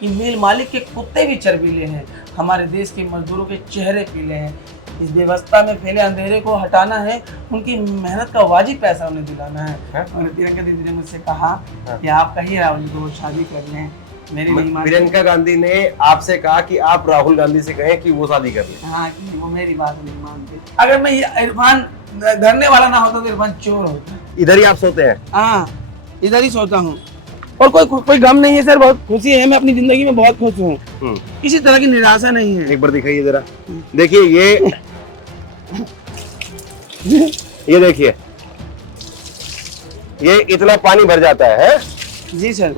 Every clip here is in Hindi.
कि मिल मालिक के कुत्ते भी चर्बीले हैं, हमारे देश के मजदूरों के चेहरे पीले हैं। इस व्यवस्था में फैले अंधेरे को हटाना है, उनकी मेहनत का वाजिब पैसा उन्हें दिलाना है। और प्रियंका दीदी ने मुझसे कहा कि आप कहिए राहुल जी को शादी कर लें, मेरी नहीं मानती। प्रियंका गांधी ने आपसे कहा कि आप राहुल गांधी से कहें कि वो शादी कर ले। हाँ, कि वो मेरी बात नहीं मानते। अगर मैं इरफान धरने वाला ना होता तो इरफान चोर होता। इधर ही आप सोते हैं? हाँ, इधर ही सोता हूँ और कोई गम नहीं है सर, बहुत खुशी है। मैं अपनी जिंदगी में बहुत खुश हूँ, किसी तरह की निराशा नहीं है। एक बार दिखाइए जरा। देखिए ये देखिए, ये इतना पानी भर जाता है? जी सर।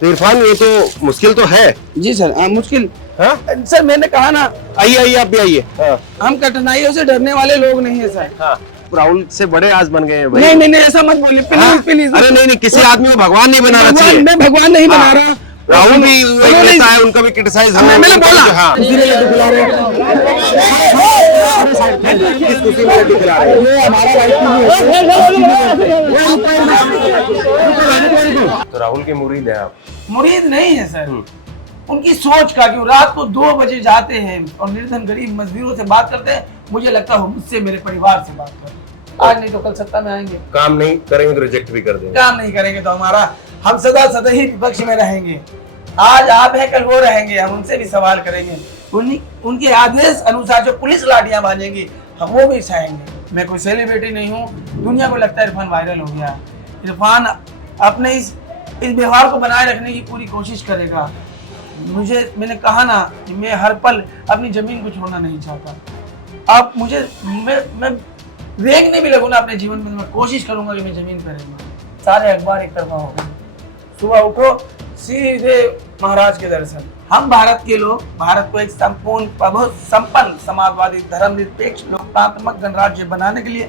तो इरफान ये तो मुश्किल तो है। जी सर, मुश्किल। हाँ सर मैंने कहा ना, आइए आप भी आइए। हाँ। हम कठिनाइयों से डरने वाले लोग नहीं है सर। हाँ। राहुल से बड़े आज बन गए हैं भाई। नहीं ऐसा मत बोलिए प्लीज प्लीज। अरे नहीं, किसी आदमी को भगवान नहीं बनाना चाहिए। मैं भगवान नहीं बना रहा। राहुल भी नेता है, उनका भी क्रिटिसाइज मैंने बोला। हाँ। किस खुशी में लड्डू खिला रहे हैं? तो राहुल के मुरीद है आप? मुरीद नहीं है सर, उनकी सोच का कि रात को 2 बजे जाते हैं और निर्धन गरीब मजदूरों से बात करते हैं। मुझे लगता है मुझसे मेरे परिवार से बात करें, आज नहीं तो कल सत्ता में आएंगे। काम नहीं करेंगे तो रिजेक्ट भी कर देंगे। काम नहीं करेंगे तो हम सदा ही विपक्ष में रहेंगे। आज आप है कल वो रहेंगे, हम उनसे भी सवाल करेंगे। उनके आदेश अनुसार जो पुलिस लाठियां बांधेंगी हम वो भी सहेंगे। मैं कोई सेलिब्रिटी नहीं हूँ, दुनिया को लगता है इरफान वायरल हो गया। इरफान अपने इस व्यवहार को बनाए रखने की पूरी कोशिश करेगा। मैंने कहा ना कि मैं हर पल अपनी जमीन को छोड़ना नहीं चाहता। अब मैं रेंगने भी लगूंगा अपने जीवन में, मैं कोशिश करूंगा कि मैं जमीन पर रहूंगा। सारे अखबार एक तरफा हो गए, सुबह उठो सीधे महाराज के दर्शन। हम भारत के लोग भारत को एक संपन्न समाजवादी धर्मनिरपेक्ष लोकतांत्रिक गणराज्य बनाने के लिए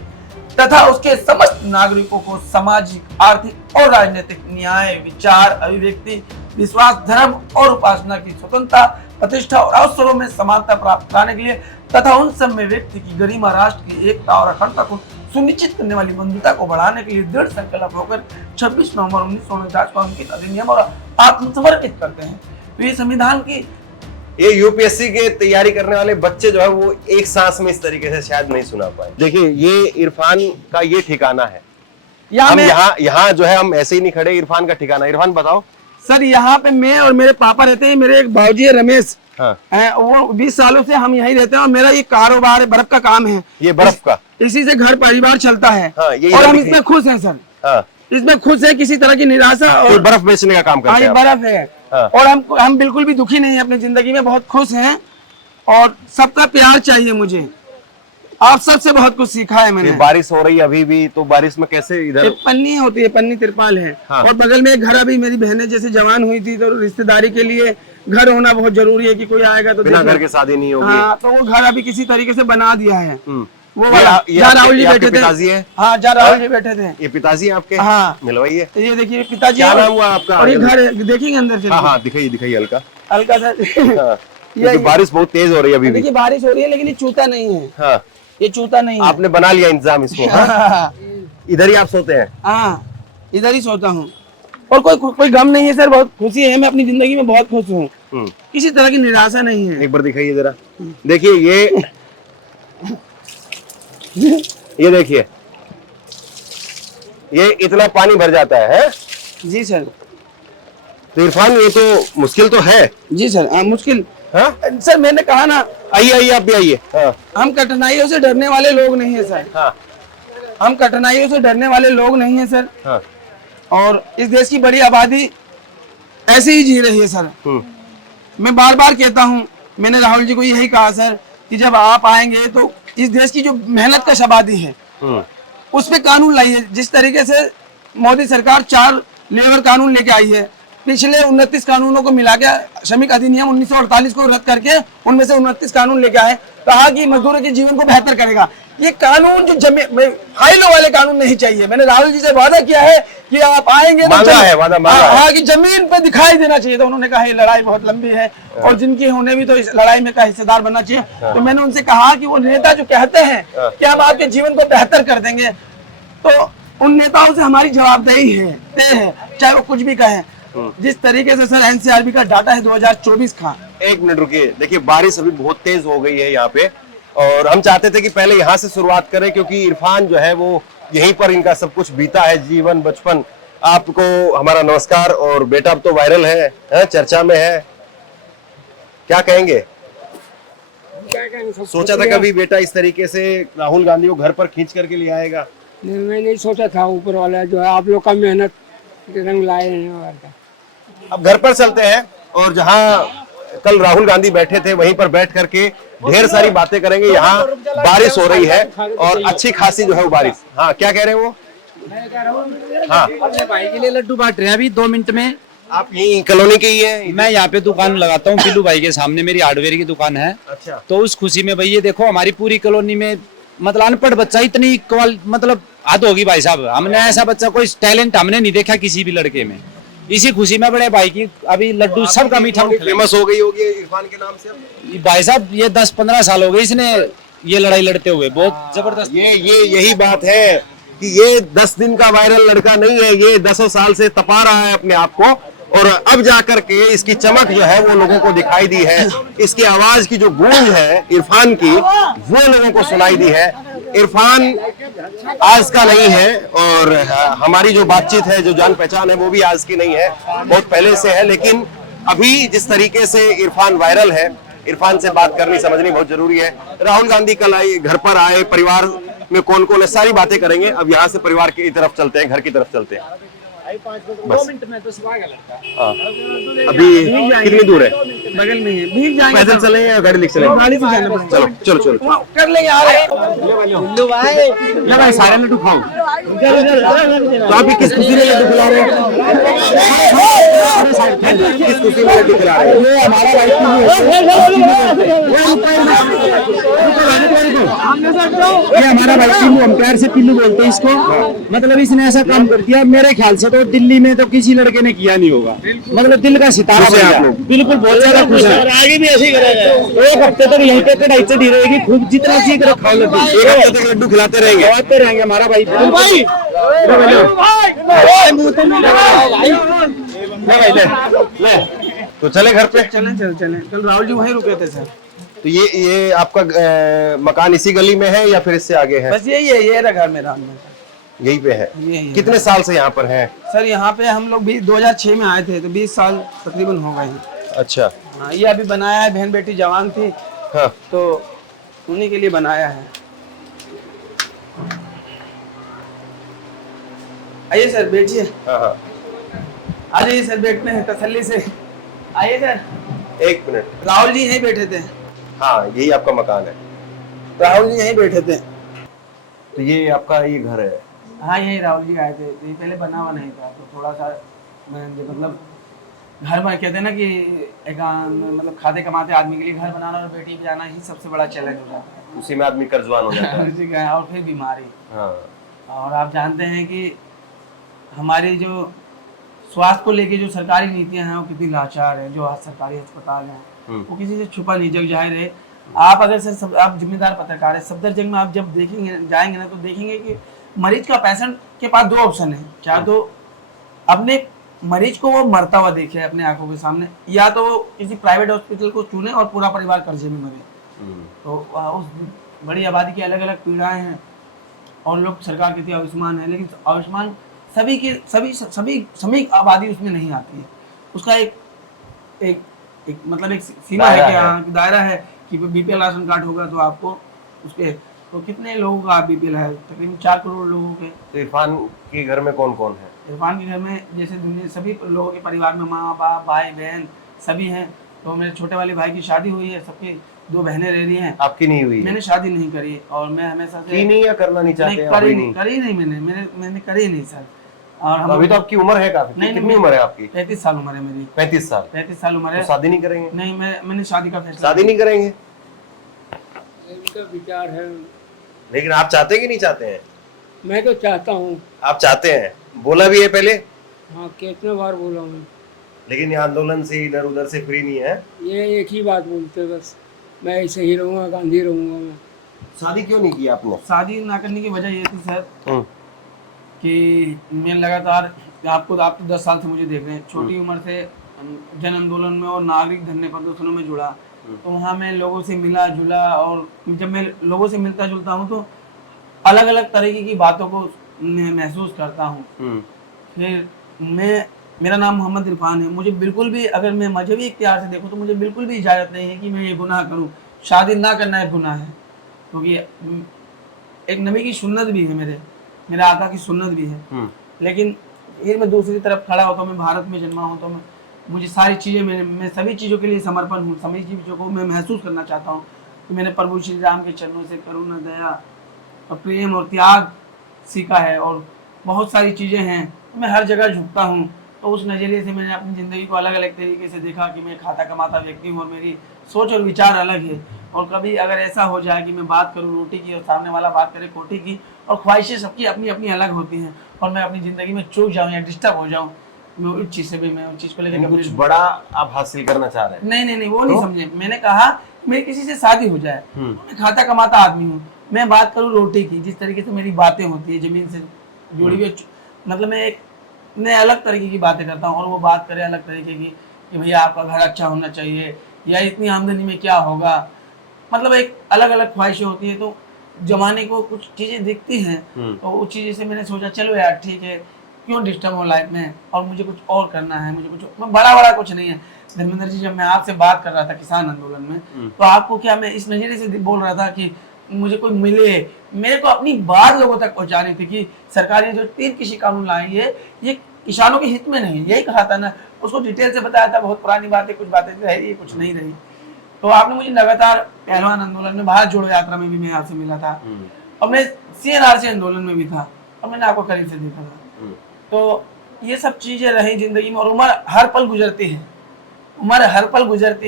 तथा उसके समस्त नागरिकों को सामाजिक, आर्थिक और राजनीतिक न्याय, विचार, अभिव्यक्ति, विश्वास, धर्म और उपासना की स्वतंत्रता, प्रतिष्ठा और अवसरों में समानता प्राप्त कराने के लिए तथा उन सब में व्यक्ति की गरिमा, राष्ट्र की एकता और अखंडता को सुनिश्चित करने वाली बंधुता को बढ़ाने के लिए दृढ़ संकल्प होकर 26 नवंबर 1949 को अंकित अधिनियम और आत्मसमर्पित करते हैं। तो ये संविधान की ये यूपीएससी के तैयारी करने वाले बच्चे जो है वो एक सांस में इस तरीके से शायद नहीं सुना पाए। देखिए ये इरफान का ये ठिकाना है। हम यहाँ जो है हम ऐसे ही नहीं खड़े, इरफान का ठिकाना। इरफान बताओ। सर यहाँ पे मैं और मेरे पापा रहते हैं, मेरे एक भाऊजी है रमेश। हाँ। वो 20 सालों से हम यहीं रहते हैं और मेरा ये कारोबार है, बर्फ का काम है। ये बर्फ का इसी से घर परिवार चलता है। हाँ, और हम इसमें खुश हैं सर। हाँ। इसमें खुश है, किसी तरह की निराशा और बर्फ बेचने का काम करते हैं। बर्फ है। हाँ। और हम बिल्कुल भी दुखी नहीं है अपनी जिंदगी में, बहुत खुश हैं और सबका प्यार चाहिए मुझे। आप सबसे बहुत कुछ सीखा है मैंने। बारिश हो रही है अभी भी, तो बारिश में कैसे इधर पन्नी होती है, पन्नी तिरपाल है। हाँ। और बगल में एक घर, अभी मेरी बहनें जैसे जवान हुई थी तो रिश्तेदारी के लिए घर होना बहुत जरूरी है कि कोई आएगा तो बिना घर के शादी नहीं होगी। हाँ, तो वो घर अभी किसी तरीके से बना दिया है। वो जहाँ राहुल जी बैठे थे। हाँ, जहाँ राहुल जी बैठे थे। ये पिताजी आपके? हाँ, मिलवाइए। ये देखिए पिताजी। क्या नाम हुआ आपका? और ये घर देखेंगे अंदर से। हाँ, दिखाइए हल्का सा। ये बारिश बहुत तेज हो रही है अभी। देखिए बारिश हो रही है लेकिन ये चूता नहीं है। हाँ, ये चूता नहीं है। आपने बना लिया इंतजाम इसको। हाँ। इधर ही आप सोते हैं? हाँ, इधर ही सोता हूँ और कोई गम नहीं है सर, बहुत खुशी है। मैं अपनी जिंदगी में बहुत खुश हूँ, किसी तरह की निराशा नहीं है। एक बार दिखाइए जरा। देखिए ये देखिए, ये इतना पानी भर जाता है? जी सर। तो इरफान ये तो मुश्किल तो है। जी सर, मुश्किल। हाँ? सर मैंने कहा ना, आइए आप भी आइए। हाँ। हम कठिनाइयों से डरने वाले लोग नहीं है सर। हाँ। हम कठिनाइयों से डरने वाले लोग नहीं है सर। हाँ। और इस देश की बड़ी आबादी ऐसे ही जी रही है सर। मैं बार बार कहता हूँ, मैंने राहुल जी को यही कहा सर कि जब आप आएंगे तो इस देश की जो मेहनत कश आबादी है उस पे कानून लाइए। जिस तरीके से मोदी सरकार 4 लेबर कानून लेके आई है, पिछले 29 कानूनों को मिला के श्रमिक अधिनियम 1948 को रद्द करके उनमें से 29 कानून लेके आए, कहा कि मजदूरों के जीवन को बेहतर करेगा। ये कानून जो फाइलों वाले कानून नहीं चाहिए। मैंने राहुल जी से वादा किया है कि आप आएंगे तो हाँ कि जमीन पे दिखाई देना चाहिए। तो उन्होंने कहा ये लड़ाई बहुत लंबी है और जिनकी उन्हें भी तो इस लड़ाई में का हिस्सेदार बनना चाहिए। तो मैंने उनसे कहा कि वो नेता जो कहते हैं कि हम आपके जीवन को बेहतर कर देंगे, तो उन नेताओं से हमारी जवाबदेही है, चाहे वो कुछ भी कहें। जिस तरीके से सर एनसीआरबी का डाटा है 2024 का। एक मिनट रुकिए, देखिए बारिश अभी बहुत तेज हो गई है यहाँ पे, और हम चाहते थे कि पहले यहाँ से शुरुआत करें, क्योंकि इरफान जो है वो यहीं पर इनका सब कुछ बीता है, जीवन बचपन। आपको हमारा नमस्कार। और बेटा अब तो वायरल है, चर्चा में है, क्या कहेंगे? सोचा था कभी बेटा इस तरीके से राहुल गांधी को घर पर खींच करके ले आएगा? नहीं, मैं नहीं सोचा था। ऊपर वाला जो है आप लोग का मेहनत के रंग लाए हैं। अब घर पर चलते हैं, और जहाँ कल राहुल गांधी बैठे थे वहीं पर बैठ करके ढेर सारी बातें करेंगे। यहाँ बारिश हो रही है और अच्छी खासी जो है वो बारिश। हाँ, क्या कह रहे हैं वो? हाँ, अपने भाई के लिए लड्डू बांट रहे हैं अभी 2 मिनट में। आप यही कॉलोनी के ही हैं? मैं यहाँ पे दुकान लगाता हूँ पिल्लू भाई के सामने, मेरी हार्डवेयर की दुकान है। अच्छा। तो उस खुशी में भाई ये देखो हमारी पूरी कॉलोनी में मतलब अनपढ़ बच्चा इतनी मतलब हद होगी भाई साहब। हमने ऐसा बच्चा कोई टैलेंट हमने नहीं देखा किसी भी लड़के में। इसी खुशी में बड़े भाई की अभी लड्डू सबका मीठा फेमस हो गई होगी इरफान के नाम से। भाई साहब ये 10-15 साल हो गए इसने ये लड़ाई लड़ते हुए, बहुत जबरदस्त। ये यही बात है कि ये 10 दिन का वायरल लड़का नहीं है, ये 10 साल से तपा रहा है अपने आप को, और अब जाकर के इसकी चमक जो है वो लोगों को दिखाई दी है। इसकी आवाज की जो गूंज है इरफान की, वो लोगों को सुनाई दी है। इरफान आज का नहीं है, और हमारी जो बातचीत है, जो जान पहचान है, वो भी आज की नहीं है, बहुत पहले से है। लेकिन अभी जिस तरीके से इरफान वायरल है, इरफान से बात करनी समझनी बहुत जरूरी है। राहुल गांधी कल आए, घर पर आए, परिवार में कौन कौन है, सारी बातें करेंगे। अब यहाँ से परिवार की तरफ चलते हैं, घर की तरफ चलते हैं। 2 मिनट में तो सुबह गया। हाँ। अभी कितनी दूर है? बगल में है, भीग जाएंगे। पैदल चले या गाड़ी लेके चले? गाड़ी से जाना पड़ेगा। चलो चलो चलो कर ले यार। भाई सारे लड्डू खाओ। तो आप किस खुशी में लड्डू खिला रहे हैं? किस खुशी में लड्डू खिला रहे हैं? ये हमारा भाई पिल्लू, हम प्यार से पिल्लू बोलते हैं इसको। मतलब इसने ऐसा काम कर दिया, मेरे ख्याल से तो दिल्ली में तो किसी लड़के ने किया नहीं होगा। मतलब दिल का सितारा खुश हैं आप लोग? बिल्कुल, बहुत ज्यादा खुश है। आगे भी ऐसे ही करेगा। 1 हफ्ते तक यहीं पे कढ़ाई चढ़ी रहेगी, खूब जितना चाहिए करो खाओ लड्डू। 1 हफ्ते तक लड्डू खिलाते रहेंगे? खिलाते रहेंगे हमारा भाई। तो चले घर पे? चले। कल राहुल जी वहीं रुके थे सर। तो ये आपका मकान इसी गली में है या फिर इससे आगे है? बस यही है, ये रहा घर मेरा। यही पे है? यही है। कितने साल से यहाँ पर हैं? सर यहाँ पे हम लोग भी 2006 में आए थे, तो 20 साल तकरीबन हो गए हैं। अच्छा। हाँ, ये अभी बनाया है, बहन बेटी जवान थी हाँ। तो उन्हीं के लिए बनाया है। आइए सर, बैठिए। हाँ हाँ, आ जाइए सर, बैठते हैं तसल्ली से। आइए सर। 1 मिनट। राहुल जी यहीं बैठे थे। हाँ, यही आपका मकान है? राहुल जी यहीं बैठे थे। तो ये आपका ये घर है? हाँ, यही राहुल जी आए थे। ये पहले बना हुआ नहीं था, तो थोड़ा सा मतलब घर में कहते हैं ना कि एक मतलब खाते कमाते आदमी के लिए घर बनाना और बेटी जाना ही सबसे बड़ा चैलेंज हो जाता है। उसी में आदमी कर्जवान हो जाता है। उसी का, और फिर बीमारी। हाँ। और आप जानते हैं कि हमारी जो स्वास्थ्य को लेके जो सरकारी नीतियां हैं वो कितनी लाचार है। जो सरकारी अस्पताल हैं वो किसी से छुपा नहीं, जग जाहिर है। आप अगर सर आप जिम्मेदार पत्रकार है, सफदरजंग में आप जब देखेंगे जाएंगे ना, तो देखेंगे कि मरीज का पेशेंट के पास 2 ऑप्शन है। क्या तो अपने मरीज को वो मरता हुआ देखे अपने आंखों के सामने, या तो वो किसी प्राइवेट हॉस्पिटल को चुने और पूरा परिवार कर्जे में मरे। तो उस बड़ी आबादी की अलग अलग पीड़ाएं हैं, और लोग सरकार कहती है आयुष्मान है, लेकिन आयुष्मान सभी की सभी आबादी उसमें नहीं आती है। उसका एक मतलब एक सीमा है कि दायरा है कि बीपीएल राशन कार्ड होगा तो आपको उसके, तो कितने लोगों का बीपीएल है? तकरीबन 4 करोड़ लोगों के। तो इरफान के घर में कौन कौन है? इरफान के घर में जैसे दुनिया सभी लोगों के परिवार में माँ बाप भाई बहन सभी हैं। तो मेरे छोटे वाले भाई की शादी हुई है, सबकी 2 बहनें रह रही हैं। आपकी नहीं हुई? मैंने शादी नहीं करी, और मैं हमेशा से नहीं या करना नहीं चाहते? करी नहीं मैंने करी नहीं सर। और हम अभी तो आपकी उम्र है काफी। कितनी उम्र है आपकी? 35 साल उम्र है मेरी। 35 साल? 35 साल उम्र है। तो शादी नहीं करेंगे? नहीं, मैंने शादी का फैसला। शादी नहीं करेंगे? इनका विचार है। लेकिन आप चाहते हैं कि नहीं चाहते हैं? मैं तो चाहता हूँ। आप चाहते हैं, बोला भी है पहले? हाँ, कितने बार बोला हूँ। लेकिन ये आंदोलन से इधर उधर से फ्री नहीं है। ये एक ही बात बोलते बस, मैं ऐसे ही रहूँगा, गांधी रहूँगा मैं। शादी क्यों नहीं की आपने? शादी ना करने की वजह ये थी सर कि मैं लगातार आप 10 साल से मुझे देख रहे हैं, छोटी उम्र से जन आंदोलन में और नागरिक धरने प्रदर्शनों में जुड़ा, तो वहाँ मैं लोगों से मिला जुला, और जब मैं लोगों से मिलता जुलता हूँ तो अलग अलग तरीके की बातों को मैं महसूस करता हूँ। फिर मेरा नाम मोहम्मद इरफान है। मुझे बिल्कुल भी, अगर मैं मजहबी इख्तियार से देखूँ तो मुझे बिल्कुल भी इजाज़त नहीं है कि मैं ये गुनाह करूँ। शादी ना करना एक गुनाह है, क्योंकि एक नबी की सुन्नत भी है, मेरे आका की सुन्नत भी है। लेकिन ये मैं दूसरी तरफ खड़ा होता हूँ, मैं भारत में जन्मा हूँ, तो मुझे सारी चीज़ें, मैं सभी चीज़ों के लिए समर्पण हूँ। सभी चीज़ों को मैं महसूस करना चाहता हूँ कि मैंने प्रभु श्री राम के चरणों से करुणा, दया और प्रेम और त्याग सीखा है, और बहुत सारी चीज़ें हैं, मैं हर जगह झुकता हूँ। तो उस नज़रिए से मैंने अपनी ज़िंदगी को अलग अलग तरीके से देखा कि मैं खाता कमाता व्यक्ति हूँ और मेरी सोच और विचार अलग है। और कभी अगर ऐसा हो जाए कि मैं बात करूँ रोटी की और सामने वाला बात करे कोटी की, और ख्वाहिशें सबकी अपनी अपनी अलग होती हैं, और मैं अपनी ज़िंदगी में चूक जाऊँ या डिस्टर्ब हो जाऊँ, मैं उस चीज़ से भी, मैं उस चीज़ को लेकर कुछ बड़ा आप हासिल करना चाह रहे हैं? नहीं, वो नहीं समझे। मैंने कहा मेरी किसी से शादी हो जाए, मैं खाता कमाता आदमी हूँ, मैं बात करूँ रोटी की, जिस तरीके से मेरी बातें होती है ज़मीन से जुड़ी हुई, मतलब मैं अलग तरीके की बातें करता हूँ, और वो बात करे अलग तरीके की कि भैया आपका घर अच्छा होना चाहिए, या इतनी आमदनी में क्या होगा, मतलब एक अलग अलग ख्वाहिशें होती है। तो जमाने को कुछ चीज़ें दिखती हैं, तो उस चीज़ से मैंने सोचा चलो यार ठीक है, क्यों डिस्टर्ब हो लाइफ में, और मुझे कुछ और करना है, मुझे कुछ बड़ा कुछ नहीं है। धर्मेंद्र जी, जब मैं आपसे बात कर रहा था किसान आंदोलन में, तो आपको क्या मैं इस नज़रिए से बोल रहा था कि मुझे कोई मिले, मेरे को अपनी बात लोगों तक पहुंचानी थी कि सरकार ने जो 3 कृषि कानून लाई है ये किसानों के हित में नहीं, यही कहा था ना, उसको डिटेल से बताया था। बहुत पुरानी बातें, कुछ बातें रही, कुछ नहीं रही। तो आपने मुझे लगातार पहलवान आंदोलन में, भारत जोड़ो यात्रा में भी मैं आपसे मिला था, और मैं CNRC आंदोलन में भी था, और मैंने आपको करीब से देखा था। तो ये सब चीजें रही जिंदगी में, और उम्र हर पल गुजरती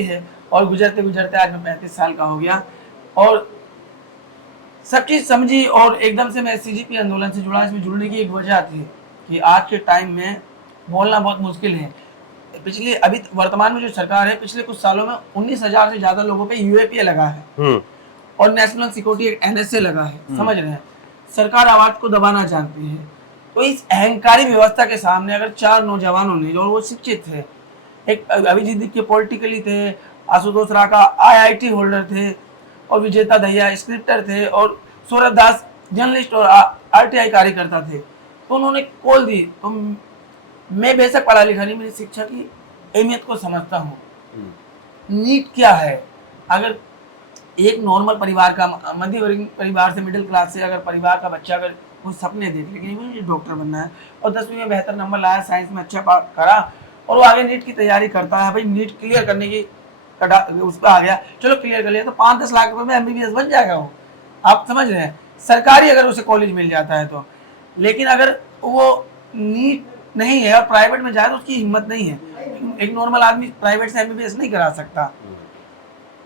है, और गुजरते गुजरते आज मैं 35 साल का हो गया, और सब चीज समझी, और एकदम से मैं CGP आंदोलन से जुड़ा। इसमें जुड़ने की एक वजह थी कि आज के टाइम में बोलना बहुत मुश्किल है। अभी वर्तमान में जो सरकार है, पिछले कुछ सालों में 19,000 से ज्यादा लोगों पे UAPA लगा है, और नेशनल सिक्योरिटी NSA लगा है। समझ रहे हैं, सरकार आवाज को दबाना चाहती है। तो इस अहंकारी व्यवस्था के सामने अगर 4 नौजवानों ने, जो वो शिक्षित थे, एक अभिजीत दीप के पॉलिटिकली थे, आशुतोष राका IIT होल्डर थे, और विजेता दहिया स्क्रिप्टर थे, और सौरभ दास जर्नलिस्ट और RTI कार्यकर्ता थे, तो उन्होंने कॉल दी। तो मैं बेशक पढ़ा लिखा नहीं, मेरी शिक्षा की अहमियत को समझता हूँ। नीट क्या है, अगर एक नॉर्मल परिवार का, मध्य वर्गीय परिवार से, मिडिल क्लास से अगर परिवार का बच्चा अगर कुछ सपने देख ले कि मुझे डॉक्टर बनना है, और 10वीं में बेहतर नंबर लाया, साइंस में अच्छा करा, और वो आगे नीट की तैयारी करता है, भाई नीट क्लियर करने की उस पर आ गया, चलो क्लियर कर लिया, तो 5-10 लाख रुपए में MBBS बन जाएगा वो। आप समझ रहे हैं, सरकारी अगर उसे कॉलेज मिल जाता है तो। लेकिन अगर वो नीट नहीं है और प्राइवेट में जाए तो उसकी हिम्मत नहीं है। एक नॉर्मल आदमी प्राइवेट से MBBS नहीं करा सकता,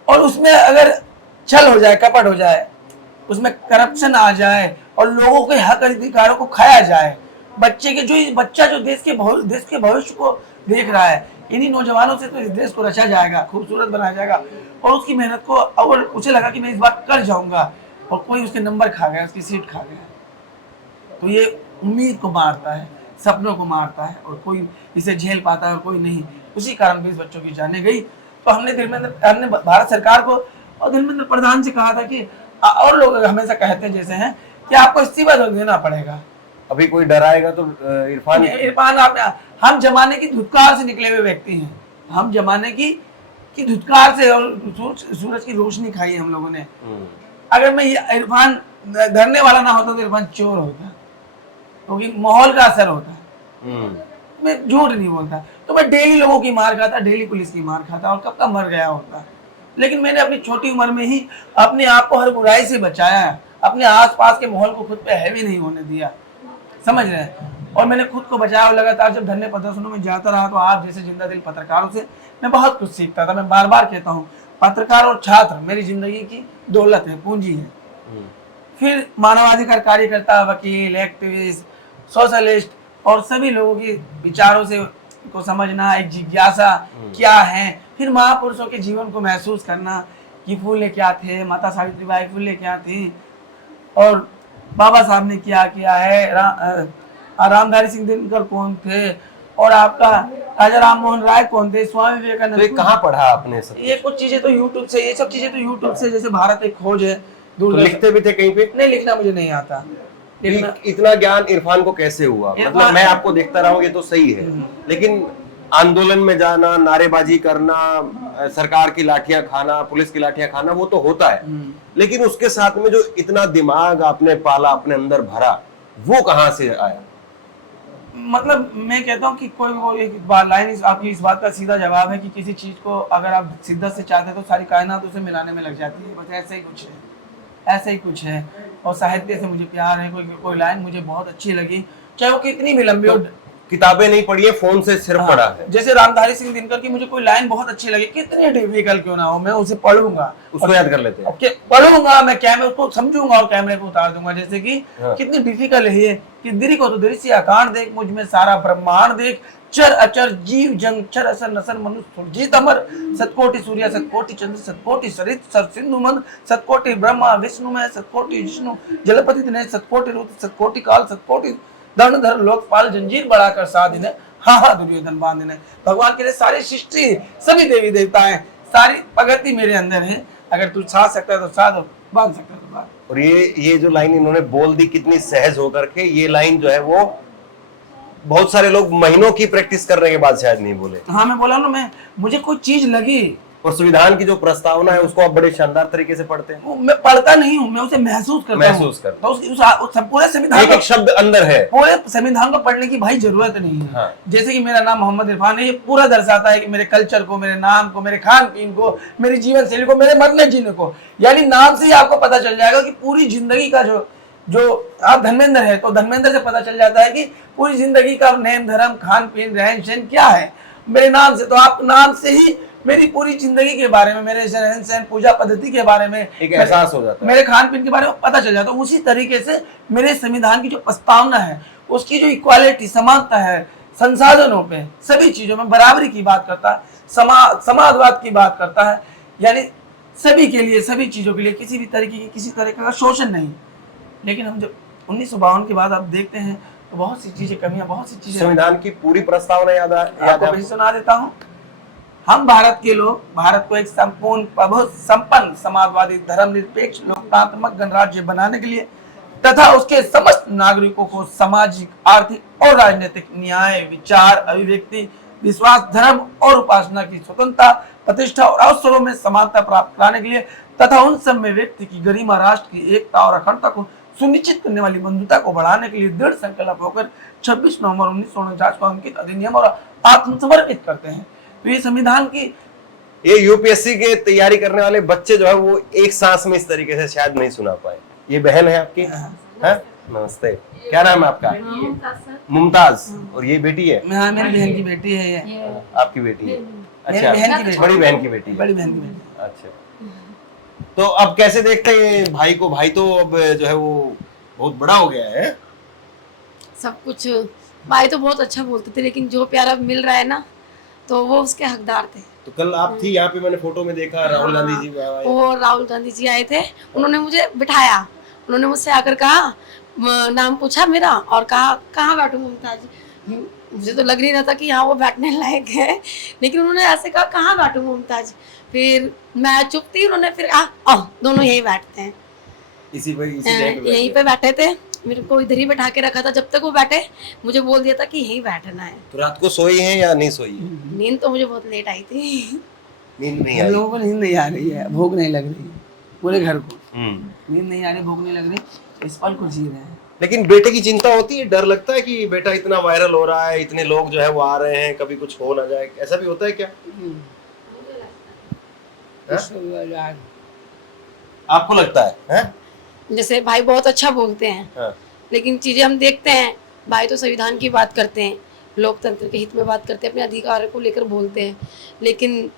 और उसमें अगर छल हो जाए, कपट हो जाए, उसमें करप्शन आ जाए, और लोगों के हक अधिकारों को खाया जाए, बच्चा जो देश के भविष्य को देख रहा है, इन्हीं नौजवानों से तो इस देश को रचा जाएगा, खूबसूरत बनाया जाएगा। और उसकी मेहनत को, और उसे लगा कि मैं इस बार कर जाऊंगा, और कोई उसके नंबर खा गया, उसकी सीट खा गया, तो ये उम्मीद को मारता है, सपनों को मारता है, और कोई इसे झेल पाता है और कोई नहीं। उसी कारण 20 बच्चों की जाने गई। तो हमने भारत सरकार को और धर्मेंद्र प्रधान से कहा था कि, और लोग हमेशा कहते हैं जैसे हैं कि आपको इस्तीफा देना पड़ेगा। अभी कोई डराएगा तो इरफान, हम जमाने की धुतकार से निकले हुए व्यक्ति हैं, हम जमाने की धुतकार से, और सूरज की रोशनी खाई है हम लोगों ने। अगर मैं इरफान धरने वाला ना होता तो इरफान चोर होता, क्योंकि माहौल का असर होता है। मैं झूठ नहीं बोलता, तो मैं डेली लोगों की मार खाता, डेली पुलिस की मार खाता, और कब का मर गया होता। लेकिन मैंने अपनी छोटी उम्र में ही अपने आप को हर बुराई से बचाया, अपने आसपास के माहौल को खुद पे हैवी नहीं होने दिया, समझ रहे हैं। और मैंने खुद को बचाया, और लगातार जब धरने प्रदर्शनों में जाता रहा तो आप जैसे जिंदा दिल पत्रकारों से मैं बहुत कुछ सीखता था। मैं बार बार कहता हूँ, पत्रकार और छात्र मेरी जिंदगी की दौलत है, पूंजी है। फिर मानवाधिकार कार्यकर्ता, वकील, एक्टिविस्ट, सोशलिस्ट, और सभी लोगों के विचारों से को समझना, एक जिज्ञासा क्या है। फिर महापुरुषों के जीवन को महसूस करना कि फूले क्या थे, माता सावित्रीबाई फुले क्या थी, और बाबा साहब ने क्या किया है, रामधारी सिंह दिनकर कौन थे, और आपका राजा राम मोहन राय कौन थे, स्वामी तो विवेकानंद। ये कहाँ पढ़ा आपने सब? ये कुछ चीजें तो यूट्यूब से, ये सब चीजें तो यूट्यूब से, जैसे भारत एक खोज है, तो लिखते भी थे कहीं पे? नहीं, लिखना मुझे नहीं आता। लिखना इतना ज्ञान इरफान को कैसे हुआ? मतलब मैं आपको देखता रहा हूँ, ये तो सही है, लेकिन आंदोलन में जाना, नारेबाजी करना, सरकार की लाठियां खाना, पुलिस की लाठियां खाना, वो तो होता है, लेकिन उसके साथ में जो इतना दिमाग आपने पाला, अपने अंदर भरा, वो कहाँ से आया? मतलब मैं कहता हूँ कि कोई वो एक बात लाइन आपकी इस बात का सीधा जवाब है कि किसी चीज को अगर आप शिद्दत से चाहते हैं तो सारी कायनात उसे मिलाने में लग जाती है, बस ऐसे ही कुछ है, ऐसे ही कुछ है। और साहित्य से मुझे प्यार है, कोई लाइन मुझे बहुत अच्छी लगी, चाहे वो कितनी भी लंबी हो। किताबें नहीं पढ़ी है, फोन से सिर्फ पढ़ा है। जैसे रामधारी सिंह दिनकर की मुझे कोई लाइन बहुत अच्छी लगी, कितनी डिफिकल्ट क्यों ना हो, मैं उसे पढ़ूंगा, उसको याद कर लेते हैं, पढ़ूंगा, मैं कैमरे उसको समझूंगा और कैमरे को उतार दूंगा। जैसे कि कितनी डिफिकल्ट है ये कि दिरी को तो दृश्य आकार देख, मुझ में सारा ब्रह्मांड देख, चर अचर जीव जंग छर असर नसर मनुष्य जीत अमर, सतकोटि सूर्य सतकोटि चंद्र सतकोटि सरित सर सिंधु मन, सतकोटि ब्रह्मा विष्णु में सतकोटि विष्णु जलपति दिने, सतकोटि रुद्र सतकोटि काल, सतकोटि धनुधर लोकपाल जंजीर बढ़ाकर साध ने, हाँ दुर्योधन बांधने। भगवान के लिए सारी सृष्टि, सभी देवी देवताएं, सारी प्रगति मेरे अंदर है, अगर तू साध सकता है तो साध, बांध सकता है तो बांध। और ये जो लाइन इन्होंने बोल दी कितनी सहज होकर के, ये लाइन जो है वो बहुत सारे लोग महीनों की प्रैक्टिस करने के बाद शायद नहीं बोले। हाँ मैं बोला ना, मुझे कोई चीज लगी। और संविधान की जो प्रस्तावना है उसको आप बड़े शानदार तरीके से पढ़ते हैं। मैं पढ़ता नहीं हूँ, मैं उसे महसूस करता हूँ। करता हूँ। तो पूरे संविधान एक शब्द अंदर है, पूरे संविधान को पढ़ने की भाई जरूरत नहीं है। हाँ। जैसे कि मेरा नाम मोहम्मद इरफान है, ये पूरा दर्शाता है कि मेरे कल्चर को, मेरे नाम को, मेरे खान पीन को, मेरी जीवन शैली को, मेरे मरने जीने को, यानी नाम से ही आपको पता चल जाएगा कि पूरी जिंदगी का जो आप धर्मेंद्र है तो धर्मेंद्र से पता चल जाता है कि पूरी जिंदगी का नेम धर्म खान पीन रहन सहन क्या है मेरे नाम से। तो आप नाम से ही मेरी पूरी जिंदगी के बारे में, मेरे रहन सहन पूजा पद्धति के बारे में एक एहसास हो जाता है, मेरे खान पीन के बारे में पता चल जाता है। उसी तरीके से मेरे संविधान की जो प्रस्तावना है, उसकी जो इक्वालिटी समानता है संसाधनों पे, सभी चीजों में बराबरी की बात करता है, समाजवाद की बात करता है, यानी सभी के लिए, सभी चीजों के लिए किसी भी तरीके की किसी तरह का शोषण नहीं। लेकिन हम जब 1952 के बाद आप देखते हैं तो बहुत सी चीजें कमियां, बहुत सी चीजें। संविधान की पूरी प्रस्तावना याद आपको भी सुना देता हूं। हम भारत के लोग भारत को एक संपूर्ण बहुत संपन्न समाजवादी धर्मनिरपेक्ष लोकतांत्रिक गणराज्य बनाने के लिए तथा उसके समस्त नागरिकों को सामाजिक, आर्थिक और राजनीतिक न्याय, विचार, अभिव्यक्ति, विश्वास, धर्म और उपासना की स्वतंत्रता, प्रतिष्ठा और अवसरों में समानता प्राप्त कराने के लिए तथा उन सब में व्यक्ति की गरिमा, राष्ट्र की एकता और अखंडता को सुनिश्चित करने वाली बंधुता को बढ़ाने के लिए दृढ़ संकल्प होकर 26 नवंबर 1949 को अंकित अधिनियम और आत्मसमर्पित करते हैं। तो ये संविधान की, ये यूपीएससी के तैयारी करने वाले बच्चे जो है वो एक सांस में इस तरीके से शायद नहीं सुना पाए। ये बहन है आपकी? है? नमस्ते, क्या नाम है आपका? मुमताज। और ये बेटी है? हाँ, मेरी बहन की बेटी है ये। आपकी बेटी है? अच्छा, बड़ी बहन की बेटी। बड़ी बहन की बेटी। अच्छा, तो अब कैसे देखते हैं भाई को? भाई तो अब जो है वो बहुत बड़ा हो गया है। सब कुछ भाई तो बहुत अच्छा बोलते थे, लेकिन जो प्यार अब मिल रहा है ना, तो वो उसके हकदार थे। तो कल आप थी यहाँ पे, मैंने फोटो में देखा, राहुल गांधी जी आए। वो राहुल गांधी जी आए थे, उन्होंने मुझे बिठाया, उन्होंने मुझसे आकर कहा, नाम पूछा मेरा और कहा कहाँ बैठूं मुमताज। मुझे तो लग नहीं रहा था कि यहाँ वो बैठने लायक है, लेकिन उन्होंने ऐसे कहा कहाँ बैठूं मुमताज। फिर मैं चुप थी, उन्होंने फिर दोनों यहीं बैठते हैं, यहीं पे बैठे थे। मेरे को इधर ही बैठा के रखा था, जब तक वो बैठे मुझे बोल दिया था कि यहीं बैठना है। तो रात को सोई हैं या नहीं सोई? नींद तो मुझे बहुत लेट आई थी। नींद नहीं हम आई? लोगों को नींद नहीं आ रही है, भूख नहीं लग रही है, पूरे घर को नींद नहीं आ रही, भूख नहीं लग रही, इस पल को जी रहे हैं। लेकिन बेटे की चिंता होती है, डर लगता है कि बेटा इतना वायरल हो रहा है, इतने लोग जो है वो आ रहे हैं, कभी कुछ हो ना जाए, ऐसा भी होता है क्या? आपको लगता है? जैसे भाई बहुत अच्छा बोलते हैं, हाँ। लेकिन चीजें हम देखते हैं, भाई तो संविधान की बात करते हैं, लोकतंत्र के हित में बात करते हैं, अपने अधिकार को लेकर बोलते हैं, लेकिन